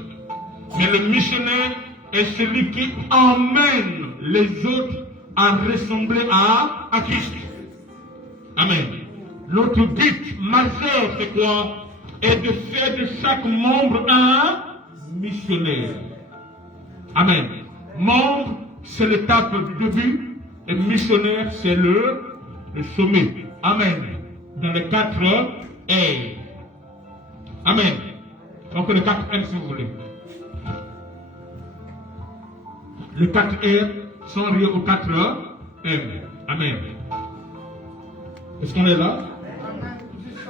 Mais le missionnaire est celui qui emmène les autres à ressembler à Christ. Amen. Notre but majeur, c'est quoi? Est de faire de chaque membre un missionnaire. Amen. Membre, c'est l'étape du début, et missionnaire, c'est le sommet. Amen. Dans les 4 R. Amen. Donc les 4 M si vous voulez. Les 4 R sont liés aux 4 M. Amen. Est-ce qu'on est là?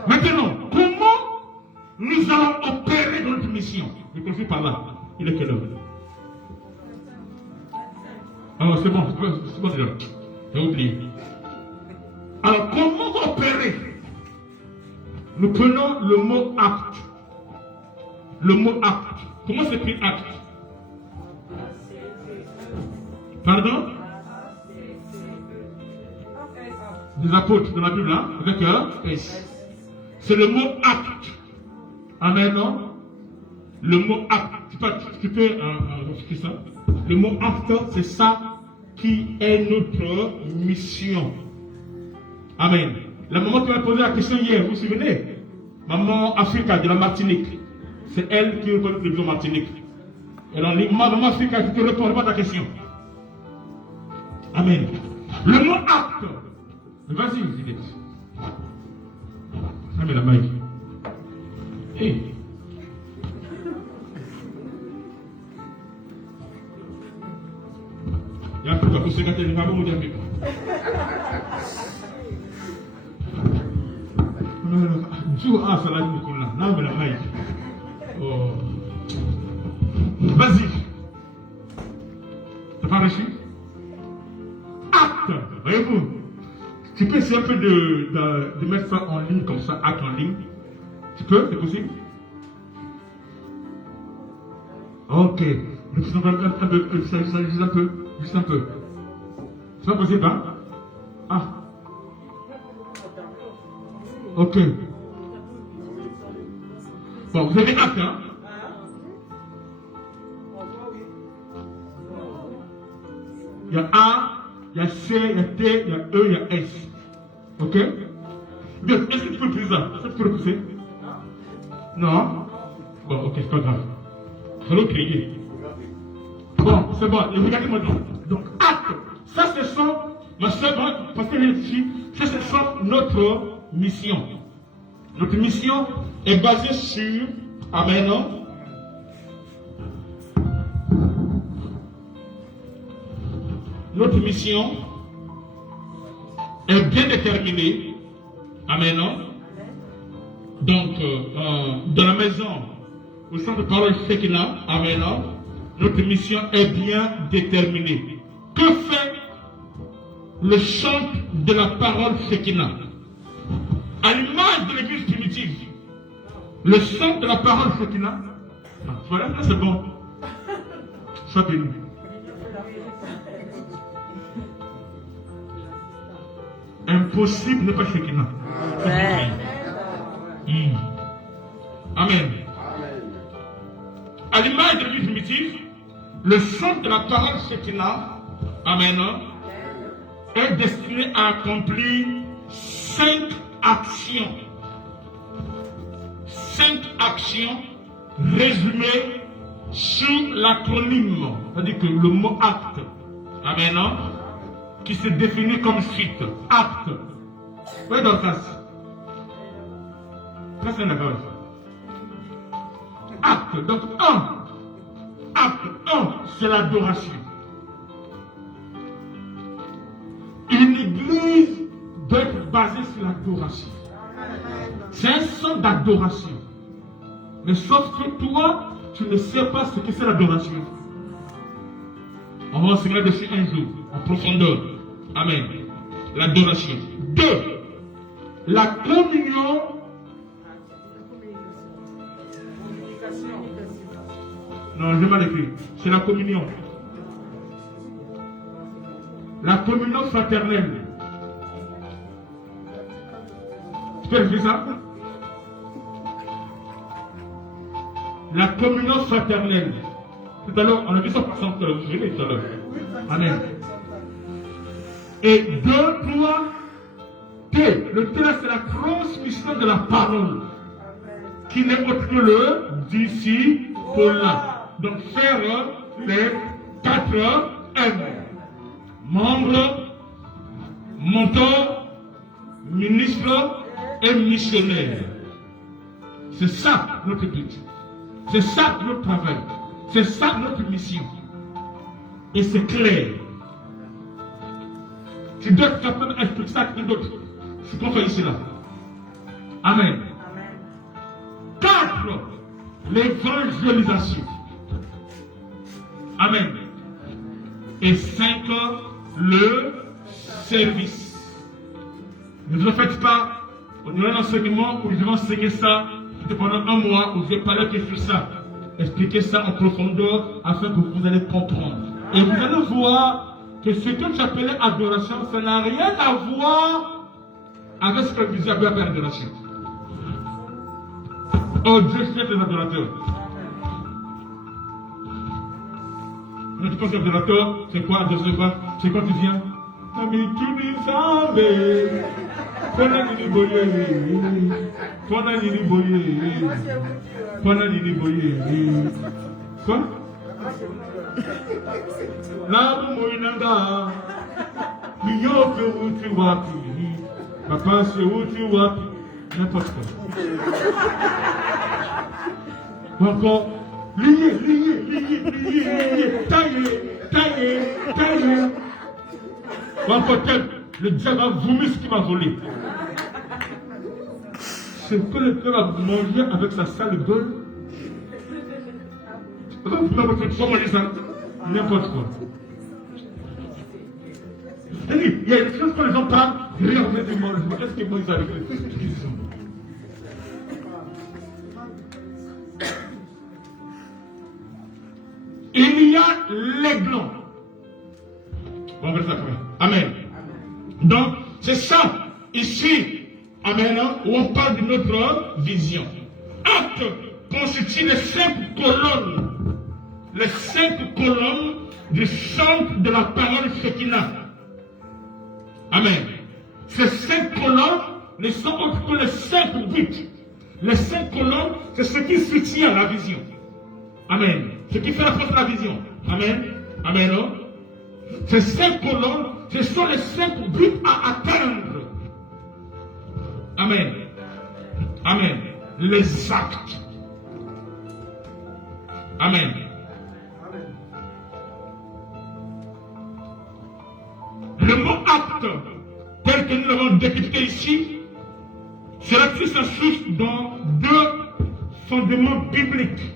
Maintenant, comment nous allons opérer dans notre mission? Je continue par là. Il est quelle heure? Alors c'est bon déjà. J'ai oublié. Alors comment opérer? Nous prenons le mot acte. Le mot acte. Comment s'écrit acte? Pardon? Des apôtres de la Bible, hein? Avec S. C'est le mot acte. Amen, non? Le mot acte. Tu peux expliquer ça? Le mot acte, c'est ça qui est notre mission. Amen. La maman qui m'a posé la question hier, vous vous souvenez? Maman Africa de la Martinique. C'est elle qui représente le Martinique. Et donc, maman Africa, je ne te réponds pas à ta question. Amen. Le mot acte. Vas-y, Zidette. Ah, mais la maille. Hey. Il y a un peu de poussée quand elle va vous dire. Ah, ça l'a dit beaucoup là. Non, mais la maille. Oh. Vas-y. T'as pas reçu? Acte. Voyez-vous? Tu peux essayer un peu de mettre ça en ligne comme ça, acte en ligne. Tu peux? C'est possible? Ok. Juste un peu. Juste un peu. C'est pas possible, hein? Ah. Ok. Bon, vous avez acte, hein? Il y a A, il y a C, il y a T, il y a E, il y a S. Ok? Bien, est-ce que tu peux pousser ça? Est-ce que tu peux le pousser? Non? Bon, ok, c'est pas grave. Allons crier. Bon, c'est bon, regardez-moi donc, acte. Ça, ce sont, ma soeur, parce qu'elle est ici, ça, ce sont notre mission. Notre mission est basée sur, amen, non? Notre mission est bien déterminée. Amen. Donc, dans la maison, au centre de parole Shekinah, amen. Notre mission est bien déterminée. Que fait le chant de la parole Shekinah? À l'image de l'église primitive, le chant de la parole Shekinah, voilà, là c'est bon. Sois béni. Impossible n'est pas Shekinah. Amen. Amen. À l'image de l'église primitive, le chant de la parole Shekinah, amen, est destiné à accomplir 5 actions. 5 actions résumées sur l'acronyme, c'est-à-dire que le mot acte, amen, qui se définit comme suite. Acte. Où est Dorcas? Ça c'est d'accord. Acte. Donc, acte 1, c'est l'adoration. Une église doit être basée sur l'adoration. C'est un son d'adoration. Mais sauf que toi, tu ne sais pas ce que c'est l'adoration. On va enseigner dessus un jour, en profondeur. Amen. L'adoration. 2. La communion. Non, j'ai mal écrit. C'est la communion. La communion fraternelle. Tu peux écrire ça? La communion fraternelle. Tout à l'heure, on a vu ça par exemple tout à l'heure. Amen. Et 2, 3, T. Le T, c'est la transmission de la parole. Qui n'est autre que le disciple-là. Donc, faire les 4 M. Membre, mentor, ministre et missionnaire. C'est ça notre but. C'est ça notre travail. C'est ça notre mission. Et c'est clair. Tu dois être capable d'expliquer ça à quelqu'un d'autre. C'est ce qu'on fait ici là. Amen. 4. L'évangélisation. Amen. Et 5. Le service. Ne vous en faites pas. On aura un enseignement où je vais enseigner ça pendant un mois où je vais parler que sur ça. Expliquer ça en profondeur afin que vous allez comprendre. Et vous allez voir que ce que tu appelais adoration, ça n'a rien à voir avec ce que vous avez appelé adoration. Oh Dieu, c'est les adorateurs. Quand tu penses à adorateur, c'est quoi? C'est quand tu viens. Ami, tu dis ça, mais. Pendant les boyers. Pendant les boyers. Pendant les boyers. Quoi? Là, vous m'ouinanga. Mignon que où tu vas. Papa, c'est où tu vas. N'importe quoi. Ou encore, lier, tailler. Ou encore, le diable a vomi ce qu'il m'a volé. Ce que le diable a mangé avec sa sale gueule. Vous pouvez manger ça? N'importe quoi. Il y a des choses que les gens parlent, regardez du monde. Qu'est-ce que Moïse a avec les il y a l'aiglon. On va faire ça. Amen. Donc, c'est ça, ici, amen, où on parle de notre vision. Acte constitue les 5 colonnes. Les 5 colonnes du centre de la parole Shekinah. Amen. Ces 5 colonnes ne sont autres que les 5 buts. Les 5 colonnes, c'est ce qui soutient la vision. Amen. Ce qui fait la force de la vision. Amen. Amen. Ces 5 colonnes, ce sont les 5 buts à atteindre. Amen. Amen. Les actes. Amen. Le mot acte, tel que nous l'avons décrypté ici, cela s'inscrit dans 2 fondements bibliques,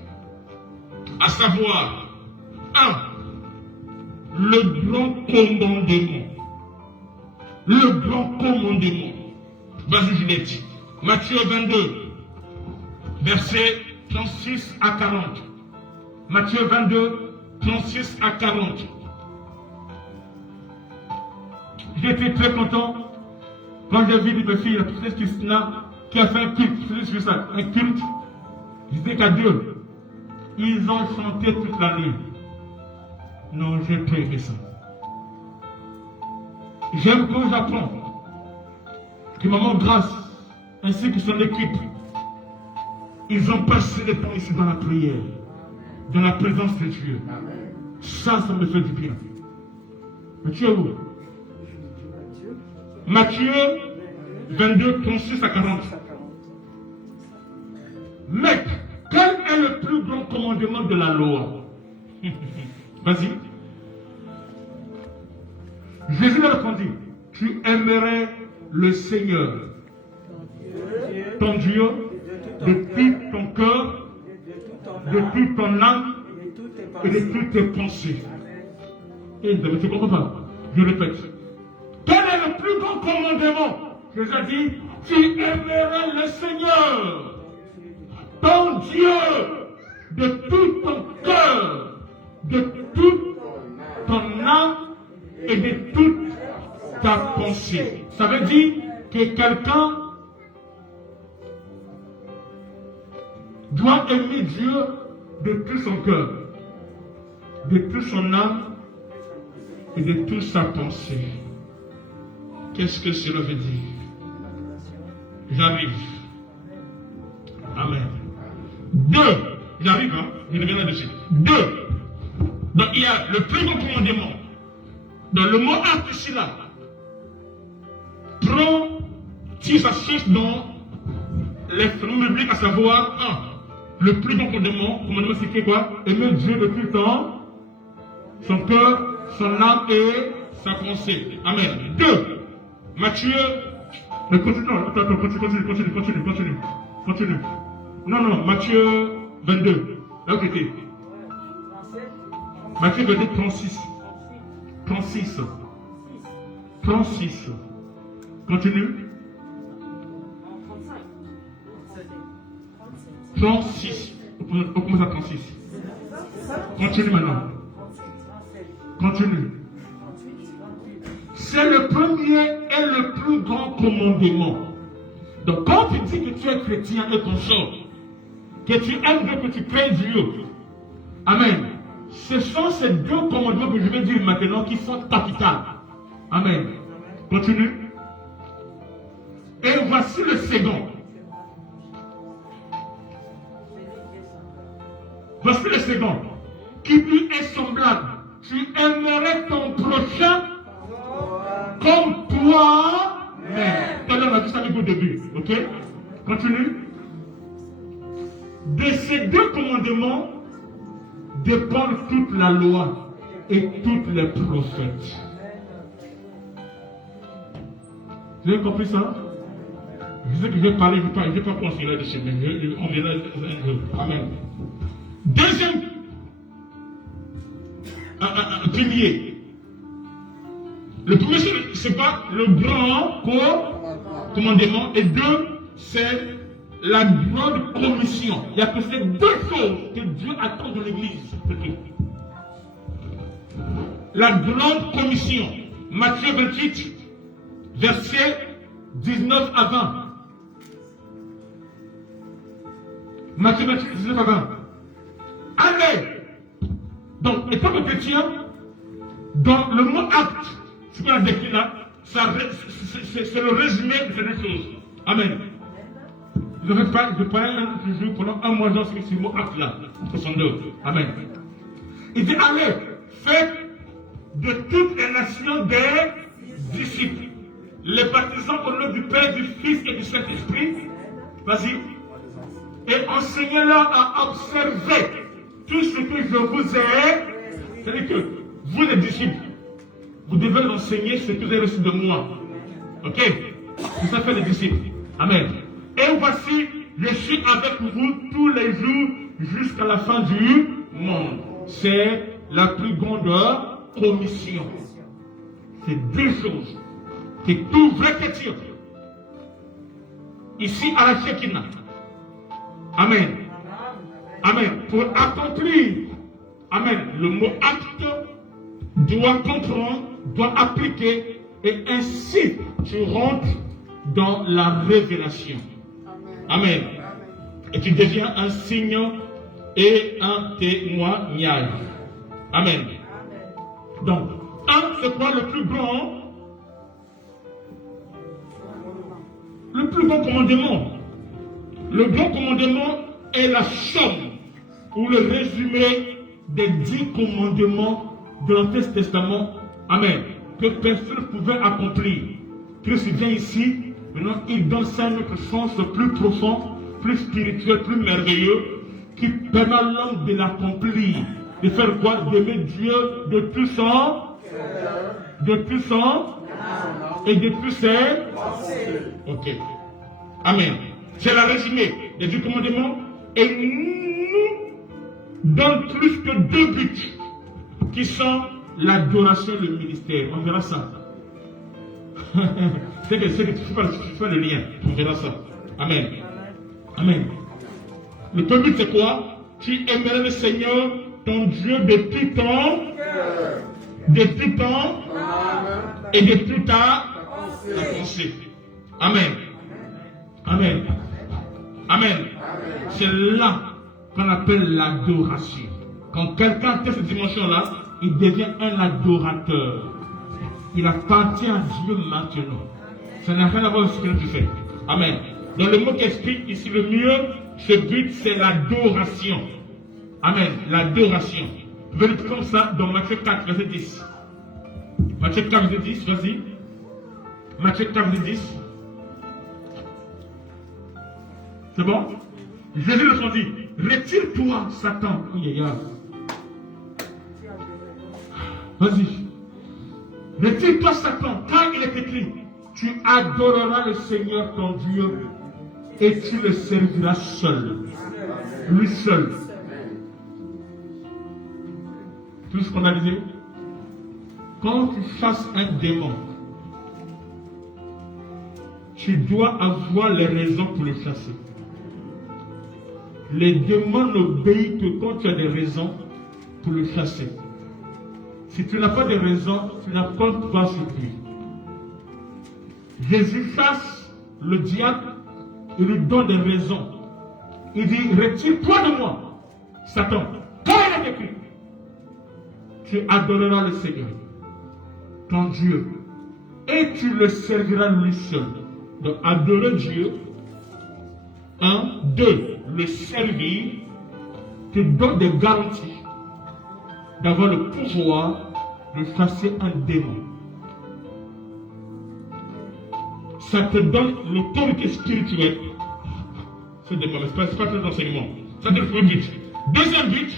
à savoir 1. Le grand commandement. Le grand commandement. Vas-y, Juliette. Matthieu 22, versets 36 à 40. Matthieu 22, 36 à 40. J'étais très content quand j'ai vu mes filles, la princesse Christina, qui a fait un culte. Un culte. Je disais qu'à Dieu, ils ont chanté toute la nuit. Non, j'ai pas aimé ça. J'aime quand j'apprends que Maman Grâce, ainsi que son équipe, ils ont passé le temps ici dans la prière, dans la présence de Dieu. Ça me fait du bien. Mais tu es où? Matthieu 22, 36 à 40. Mec, quel est le plus grand commandement de la loi? Vas-y. Jésus leur répondit, tu aimerais le Seigneur, ton Dieu, de tout ton cœur, de toute ton âme et de toutes tes pensées. Et tu ne comprends pas? Je répète. Quel est le plus grand commandement? Jésus a dit, tu aimerais le Seigneur, ton Dieu, de tout ton cœur, de toute ton âme et de toute ta pensée. Ça veut dire que quelqu'un doit aimer Dieu de tout son cœur, de toute son âme et de toute sa pensée. Qu'est-ce que cela veut dire? J'arrive. Amen. 2. J'arrive, hein? Je reviens là-dessus. 2. Donc il y a le plus grand commandement. Dans le mot acte ici là. Prends, tire sa cherche dans les phénomènes bibliques, à savoir 1. Le plus grand commandement c'est quoi? Aimer Dieu de tout le temps, son cœur, son âme et sa pensée. Amen. 2. Matthieu, mais continue, continue. Non, Matthieu 22. Là où tu étais. Matthieu 22, 36. 36. Continue. 36. On commence à 36. Continue maintenant. Continue. C'est le premier et le plus grand commandement. Donc quand tu dis que tu es chrétien et qu'on sort, que tu aimes Dieu, que tu crées Dieu, amen. Ce sont ces 2 commandements que je vais dire maintenant qui sont capitales. Amen. Continue. Et voici le second. Voici le second. Qui lui est semblable. Tu aimerais ton prochain comme toi-même. On a vu ça au début, ok? Continue. De ces deux commandements dépendent toute la loi et toutes les prophètes. Vous avez compris ça? Je sais que je vais parler, je ne vais pas continuer là-dessus, mais on verra un jour. Amen. Deuxième pilier. Le premier, c'est pas le grand commandement, et deux, c'est la grande commission. Il y a que ces deux choses que Dieu attend de l'Église. La grande commission, Matthieu 28, versets 19 à 20. Matthieu 28, 19 à 20. Allez! Donc, étant que chrétien, dans le mot acte, ce qu'on a décrit là, c'est le résumé de ces deux choses. Amen. Je parlais toujours pendant un mois dans ce mot acte là, 62. Amen. Il dit, allez, faites de toutes les nations des disciples, les baptisant au nom du Père, du Fils et du Saint-Esprit. Vas-y. Et enseignez-leur à observer tout ce que je vous ai. C'est-à-dire que vous, les disciples, vous devez enseigner ce que vous avez reçu de moi. Ok? C'est ça fait les disciples. Amen. Et voici, je suis avec vous tous les jours jusqu'à la fin du monde. C'est la plus grande commission. C'est deux choses que tout vrai chrétien, ici à la Shekinah, amen, amen, pour accomplir, amen, le mot acte, doit comprendre, doit appliquer, et ainsi tu rentres dans la révélation. Amen. Et tu deviens un signe et un témoignage. Amen. Donc, c'est quoi le plus grand? Le plus grand commandement. Le grand commandement est la somme ou le résumé des 10 commandements de l'Ancien Testament. Amen. Que personne ne pouvait accomplir. Christ vient ici, maintenant il donne ça un autre sens plus profond, plus spirituel, plus merveilleux, qui permet à l'homme de l'accomplir. De faire quoi? D'aimer Dieu de tout son, et de tous ses. Ok. Amen. C'est la résumé des 10 commandements et nous donne plus que 2 buts qui sont l'adoration et le ministère. On verra ça. c'est que tu fais le lien. On verra ça. Amen. Amen. Le premier but c'est quoi? Tu aimerais le Seigneur, ton Dieu, de tout temps, et de toute ta pensée. Amen. Amen. Amen. C'est là qu'on appelle l'adoration. Quand quelqu'un atteint cette dimension-là, il devient un adorateur. Il appartient à Dieu maintenant. Ça n'a rien à voir avec ce que tu fais. Amen. Dans le mot qui explique ici le mieux, ce but c'est l'adoration. Amen. L'adoration. Venez comme ça dans Matthieu 4, verset 10. Matthieu 4, verset 10, vas-y. Matthieu 4, verset 10. C'est bon? Jésus leur dit, retire-toi, Satan. Vas-y. Retire-toi, Satan, car il est écrit, tu adoreras le Seigneur ton Dieu et tu le serviras seul. Lui seul. Tout ce qu'on a dit. Quand tu chasses un démon, tu dois avoir les raisons pour le chasser. Les démons n'obéissent que quand tu as des raisons pour le chasser. Si tu n'as pas de raisons, tu n'as pas de pouvoir sur lui. Jésus chasse le diable, il lui donne des raisons. Il dit, retire-toi de moi, Satan. Quand il est écrit, tu adoreras le Seigneur, ton Dieu, et tu le serviras lui seul. Donc, adorer Dieu, 1, 2, le servir, te donne des garanties d'avoir le pouvoir de chasser un démon. Ça te donne l'autorité spirituelle C'est des mauvais, c'est pas tout enseignement. Ça c'est le premier but. Deuxième but,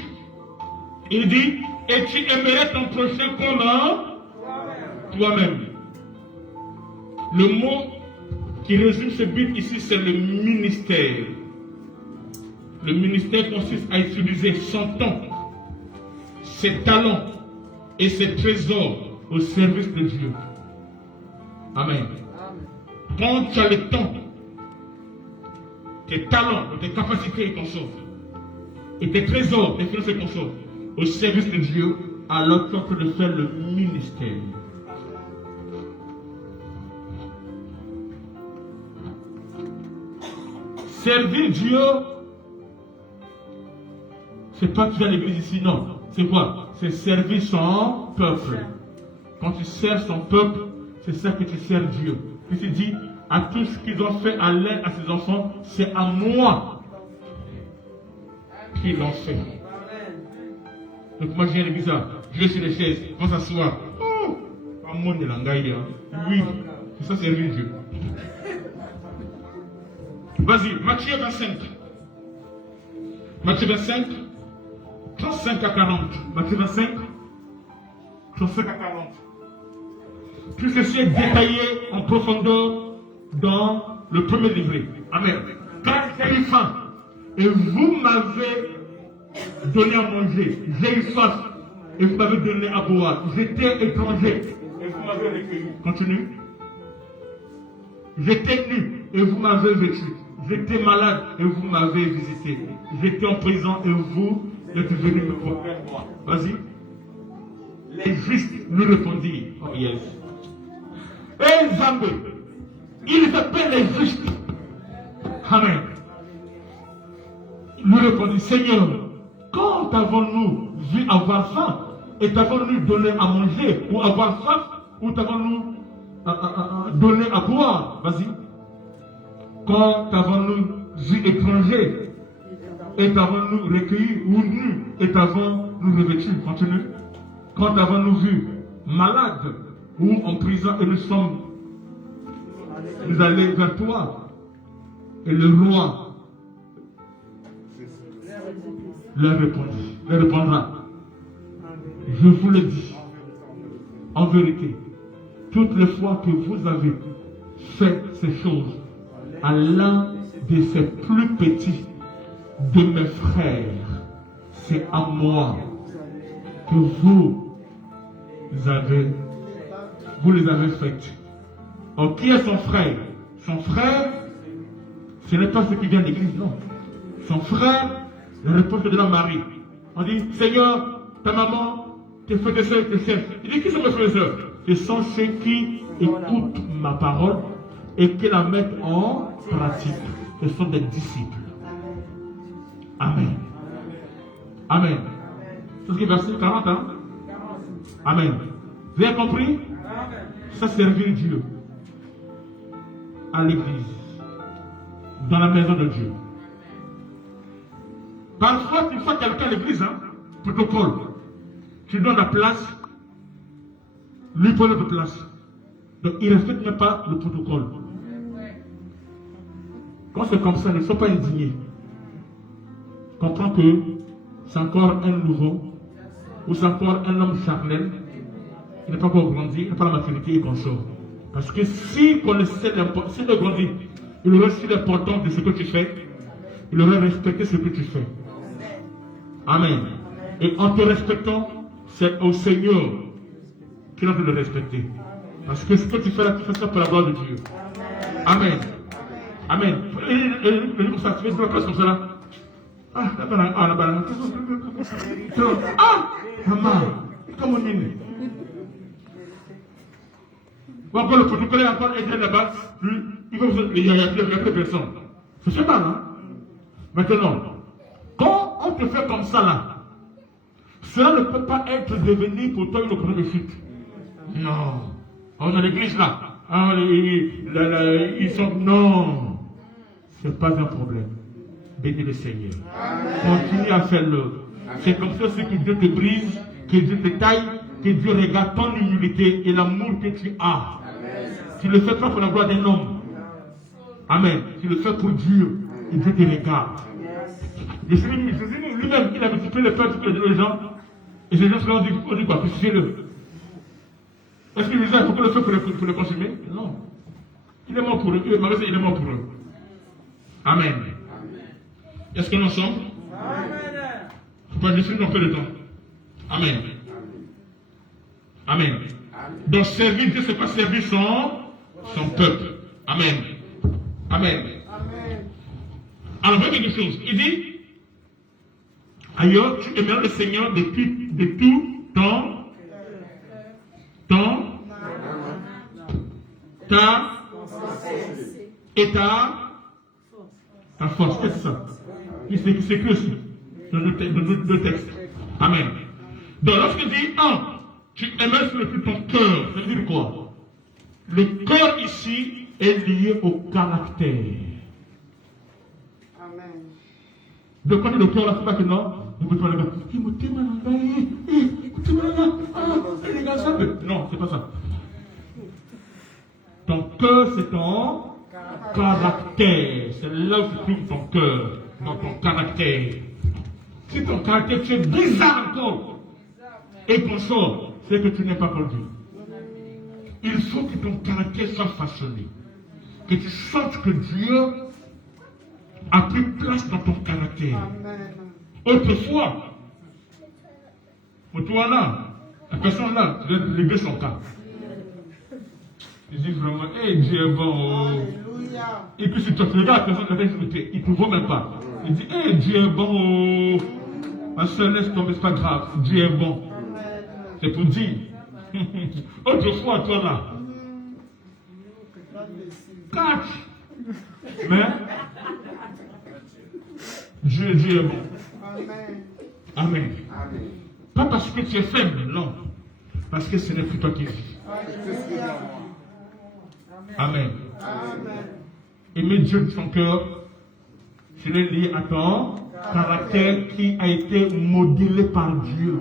il dit, et tu aimerais ton prochain comme toi-même. Le mot qui résume ce but ici, c'est le ministère. Le ministère consiste à utiliser son temps, ses talents et ses trésors au service de Dieu. Amen. Quand tu as le temps, tes talents, tes capacités et consorts, et tes trésors, tes finances et consorts, au service de Dieu, alors tu es en train de faire le ministère. Servir Dieu, c'est pas que tu viens à l'église ici, non. C'est quoi? C'est servir son peuple. Quand tu sers son peuple, c'est ça que tu sers Dieu. Puis il dit, à tout ce qu'ils ont fait à l'aide à ses enfants, c'est à moi qu'ils l'ont fait. Donc moi je viens à l'église, je vais sur les chaises, on va s'asseoir. Oh, pas mon langaï, oui, c'est ça servir Dieu. Vas-y, Matthieu 25. Matthieu 25, 35 à 40. Matthieu 25, 35 à 40. Tout ceci est détaillé en profondeur dans le premier livret. Amen. Car j'ai eu faim et vous m'avez donné à manger. J'ai eu soif et vous m'avez donné à boire. J'étais étranger et vous m'avez recueilli. Continue. J'étais nu et vous m'avez vêtu. J'étais malade et vous m'avez visité. J'étais en prison et vous êtes venus me voir. Vas-y. Les justes lui répondirent. Oh yes. Et Zambé, ils appellent les justes. Amen. Lui répondit, Seigneur, quand avons-nous vu avoir faim et t'avons-nous donné à manger ou avoir soif ou t'avons-nous donné à boire? Vas-y. Quand avons-nous vu étranger et t'avons-nous recueilli ou nus et t'avons-nous revêtus? Continue. Quand avons-nous vu malade ou en prison et nous allés vers toi? Et le roi leur répondra, je vous le dis, en vérité, toutes les fois que vous avez fait ces choses à l'un de ces plus petits de mes frères, c'est à moi que vous les avez faites. Alors, qui est son frère? Son frère, ce n'est pas ce qui vient de l'église, non. Son frère, la réponse de la Marie. On dit, Seigneur, ta maman, tes frères et sœurs, tes sœurs. Il dit, qui sont mes frères et sœurs? Ce sont ceux qui écoutent ma parole et qui la mettent en pratique. Ce sont des disciples. Amen. Amen. C'est ce qui est verset 40, hein? Amen. Vous avez compris? Ça, servir Dieu à l'église, dans la maison de Dieu. Parfois, tu vois quelqu'un à l'église, hein, protocole. Tu donnes la place, lui prend notre place. Donc, il ne respecte même pas le protocole. Quand c'est comme ça, ils ne sont pas indignés. Comprends que c'est encore un nouveau, ou c'est encore un homme charnel, il n'est pas encore grandi, il n'a pas la maturité et consort. Parce que s'il connaissait l'importance, s'il a grandi, il aurait su l'importance de ce que tu fais, il aurait respecté ce que tu fais. Amen. Et en te respectant, c'est au Seigneur qu'il a de le respecter. Parce que ce que tu fais là, tu fais ça pour la gloire de Dieu. Amen. Amen. Et comme ça, tu fais de la place comme ça là. Ah, là-bas. Ah, maman, comment on est? Ou encore le protocole est encore aidé là-bas, il y a plus personne. C'est mal, hein? Maintenant, quand on te fait comme ça là, cela ne peut pas être devenu pour toi une occasion de chute. Non. On est à l'église là. Ah, ils sont. Non. Ce n'est pas un problème. Bénis le Seigneur. Continue à faire l'œuvre. C'est comme ça que Dieu te brise, que Dieu te taille, que Dieu regarde ton humilité et l'amour que tu as. Tu ne le fais pas pour la gloire d'un homme. Amen. Tu le fais pour Dieu. Et Dieu te regarde. Jésus lui-même, il a multiplié le pain pour les gens. Et ces gens ont dit quoi? Crucifiez-le. Est-ce que Jésus a coupé le feu pour le consumer? Non. Il est mort pour eux. Il est mort pour eux. Amen. Est-ce que nous sommes? Amen. Il ne faut pas juste un peu de temps. Amen. Amen. Donc servir Dieu, ce n'est pas servir son peuple. Amen. Amen. Alors, voyez quelque chose. Il dit, ailleurs, tu aimeras le Seigneur de tout ta et ta force. Qu'est-ce que c'est ça? C'est que aussi, dans le texte. Amen. Donc, lorsqu'il dit, tu aimeras le plus ton cœur, ça veut dire quoi? Le cœur ici est lié au caractère. Amen. Donc, quand le cœur là, c'est pas que non, vous pouvez pas le gars, non, c'est pas ça. Ton cœur, c'est ton caractère. C'est là où se trouve ton cœur, dans ton caractère. Si ton caractère, tu es bizarre encore, et qu'on sort, c'est que tu n'es pas pour Dieu. Il faut que ton caractère soit façonné. Que tu sentes que Dieu a pris place dans ton caractère. Amen. Autrefois, toi là, la personne là, tu dois régler son cas. Il dit vraiment, Dieu est bon. Alléluia. Et puis si tu regardes la personne, il ne te voit même pas. Il dit, Dieu est bon. Ma soeur, laisse tomber, c'est pas grave. Dieu est bon. C'est pour dire. Autrefois, toi là. Catch. Mais Dieu est bon. Amen. Pas parce que tu es faible, non. Parce que ce n'est plus toi qui vis. Amen. Aimer Dieu de ton cœur, c'est lié à ton caractère qui a été modélé par Dieu.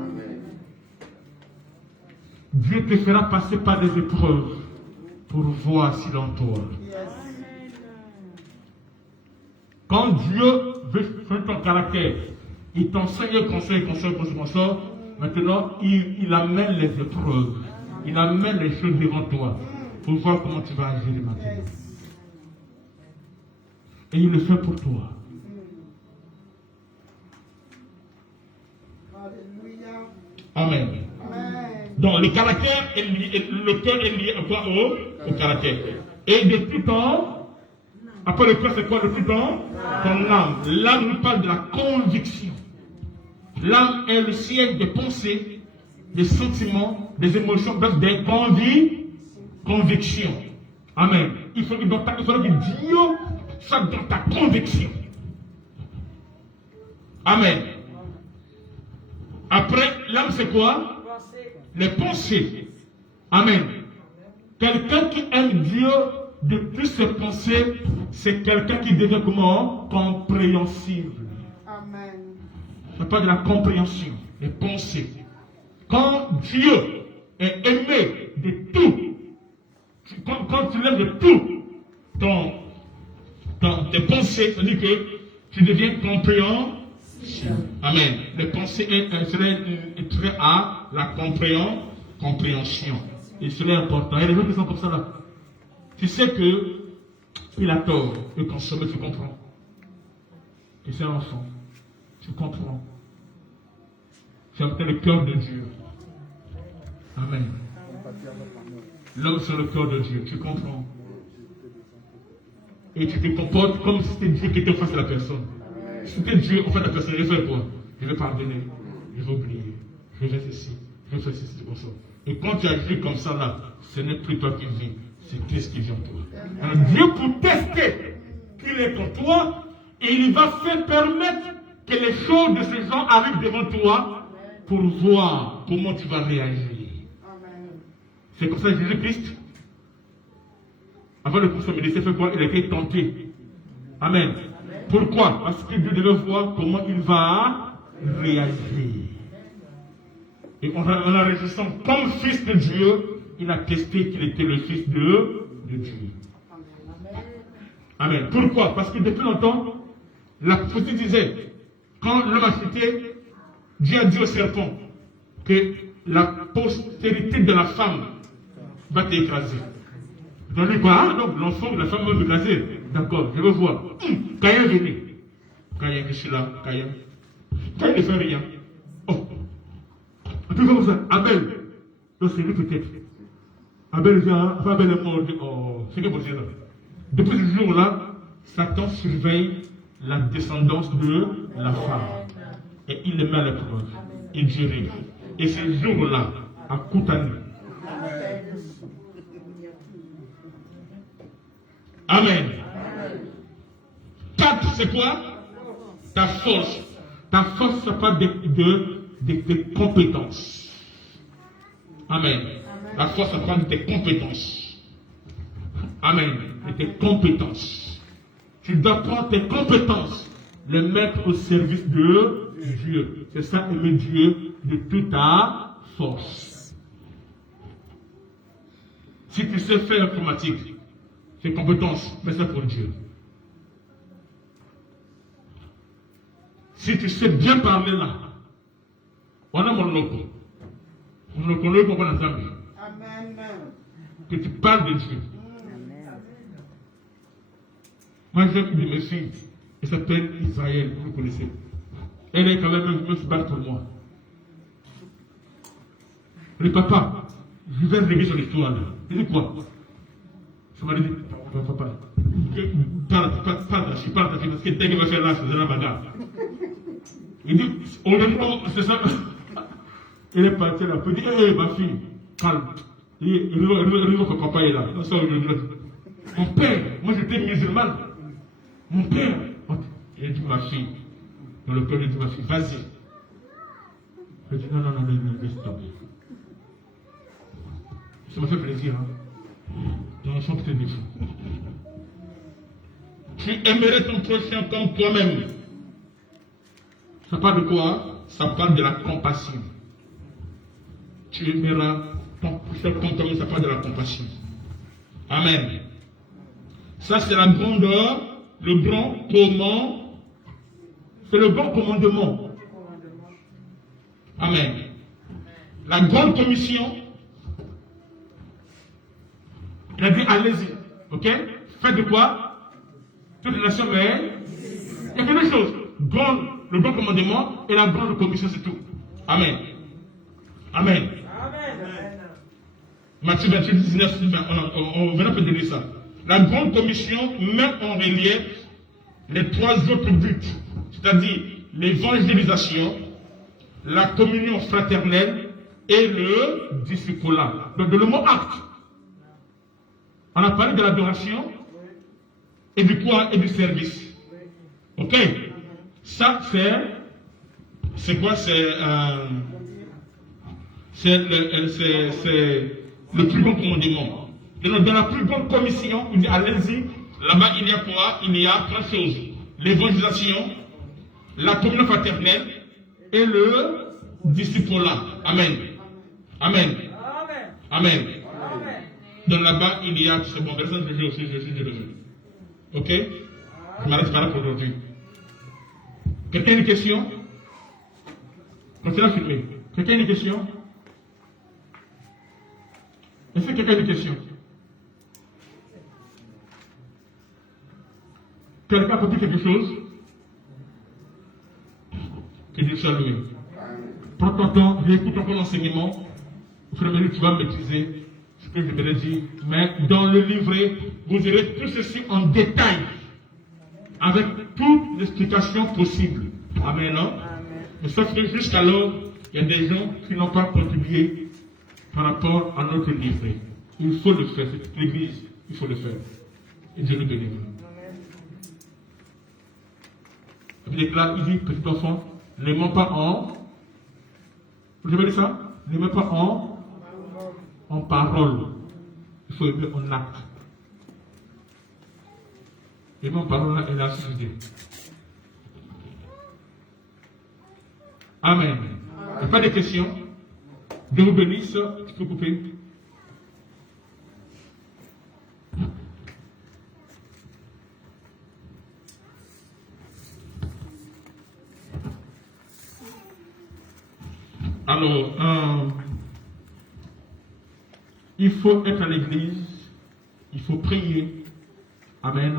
Dieu te fera passer par des épreuves pour voir s'il est en toi. Quand Dieu veut faire ton caractère, il t'enseigne, conseille. Maintenant, il amène les épreuves. Il amène les choses devant toi pour voir comment tu vas agir maintenant. Et il le fait pour toi. Amen. Donc le caractère est lié, le cœur est lié à quoi? Au caractère. Et de tout temps, après le cœur c'est quoi de tout temps? Ton âme. L'âme nous parle de la conviction. L'âme est le siège des pensées, des sentiments, des émotions, bref, des convictions. Amen. Il faut que Dieu soit dans ta conviction. Amen. Après, l'âme c'est quoi? Les pensées. Amen. Quelqu'un qui aime Dieu de toutes ses pensées, c'est quelqu'un qui devient comment? Compréhensible. Amen. C'est pas de la compréhension, les pensées. Quand Dieu est aimé de tout, quand tu l'aimes de tout, tes pensées, ça dit que tu deviens compréhensible. Amen. Les pensées est trait à la compréhension. Et cela est important. Il y a des gens qui sont comme ça là. Tu sais que il a tort. Et consommer, tu comprends. Tu es un enfant. Tu comprends. Tu as peut-être le cœur de Dieu. Amen. L'homme sur le cœur de Dieu. Tu comprends. Et tu te comportes comme si c'était Dieu qui était face à la personne. Si c'était Dieu, en fait, la personne, je vais faire quoi? Je vais pardonner. Je vais oublier. Je vais faire ceci. Je vais faire ceci, comme ça. Et quand tu agis comme ça là, ce n'est plus toi qui vis. C'est Christ qui vit en toi. Alors Dieu, pour tester qu'il est en toi, et il va faire permettre que les choses de ces gens arrivent devant toi pour voir comment tu vas réagir. C'est comme ça que Jésus-Christ, avant de consommer, il s'est fait quoi? Il a été tenté. Amen. Pourquoi? Parce que Dieu devait voir comment il va réagir. Et en enregistrant comme fils de Dieu, il a testé qu'il était le fils de Dieu. Amen. Pourquoi? Parce que depuis longtemps, La prophétie disait, quand l'homme a chuté, Dieu a dit au serpent que la postérité de la femme va t'écraser. Vous avez dit quoi? Ah non, l'enfant de la femme va m'écraser. D'accord, je veux voir. Caïn venait. Caïn, je suis là, Caïn. Caïn ne fait rien. Oh. Et puis comme ça, Abel. Donc c'est lui peut-être. Abel dit, Abel est mort. Oh, c'est que possible là. Depuis ce jour-là, Satan surveille la descendance de la femme. Et il le met à l'épreuve. Il dirige. Et ce jour-là, à Koutani. Amen. 4, c'est quoi? Ta force. Ta force, ce n'est pas des compétences. Amen. La force, ça prend de tes compétences. Amen. De tes compétences. Tu dois prendre tes compétences, les mettre au service de Dieu. C'est ça, aimer Dieu de toute ta force. Si tu sais faire informatique, tes compétences, mets ça pour Dieu. Si tu sais bien parler là, on a mon loco. Mon loco, le comprend ensemble. Que tu parles de Dieu. Moi, j'ai une de mes filles, elle s'appelle Israël, vous connaissez. Elle est quand même se battre pour moi. Le papa, je vais régler son histoire là. Il dit quoi? Je m'en dit, papa, parle de la fille, parce que dès qu'il va faire là, c'est la bagarre. Il dit, honnêtement, c'est ça. Elle est partie là, il dit, hé, ma fille, calme. Il dit, que papa est là. Mon père, moi j'étais musulman. Mon père, il dit, ma fille, dans le cœur, il dit, ma fille, vas-y. Elle dit, non, laisse tomber. Ça m'a fait plaisir, hein. Dans son petit défaut. Tu aimerais ton prochain comme toi-même. Ça parle de quoi? Ça parle de la compassion. Tu aimeras ton prochain comme toi-même, ça parle de la compassion. Amen. Ça, c'est la grandeur, le grand commandement. C'est le bon commandement. Amen. La grande commission. Il a dit, allez-y. Ok? Faites de quoi? Toutes les nations, mais il y a quelque chose. Le bon commandement et la grande commission, c'est tout. Amen. Amen. Matthieu 28, 19, on verra peut-être lire ça. La grande commission met en relief les 3 autres buts, c'est-à-dire l'évangélisation, la communion fraternelle et le discipulat. Donc, le mot acte. On a parlé de l'adoration et du quoi? Et du service. Ok? Ça, c'est quoi? C'est le plus bon commandement. Dans la plus grande commission, il dit allez-y, là-bas il y a quoi? Il y a 3 choses. L'évangélisation, la communion fraternelle et le discipulat. Amen. Amen. Amen. Donc là-bas, il y a, c'est bon, personne ne veut aussi, je suis désolé. Ok? Je m'arrête par là pour aujourd'hui. Quelqu'un a une question? Continuez à filmer. Quelqu'un a une question? Est-ce que quelqu'un a une question? Quelqu'un a compris quelque chose? Que Dieu soit loué. Prends ton temps, réécoute encore l'enseignement. Frère Mélie, tu vas maîtriser ce que je te l'ai dit. Mais dans le livret, vous aurez tout ceci en détail. Avec toute l'explication possible. Amen, non? Mais sauf que jusqu'alors, il y a des gens qui n'ont pas contribué par rapport à notre livret. Il faut le faire. C'est l'église, il faut le faire. Et Dieu nous bénisse. Il déclare, il dit, petit enfant, ne mens pas en. Vous avez dit ça? Ne mens pas en parole. Il faut aimer en acte. Et mon parole là, elle a suivi. Amen. Il n'y a pas de questions. Dieu vous bénisse. Tu peux couper. Alors, il faut être à l'église, il faut prier. Amen.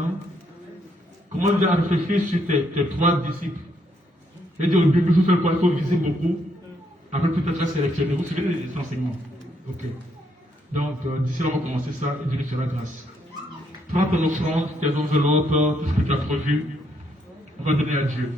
Comment dire à réfléchir sur tes 3 disciples? Et dire au début, il faut faire quoi? Il faut viser beaucoup. Après, peut-être sélectionner. Vous suivez les enseignements. Ok. Donc, d'ici là, on va commencer ça et Dieu nous fera grâce. Prends ton offrande, tes enveloppes, tout ce que tu as prévu. On va donner à Dieu.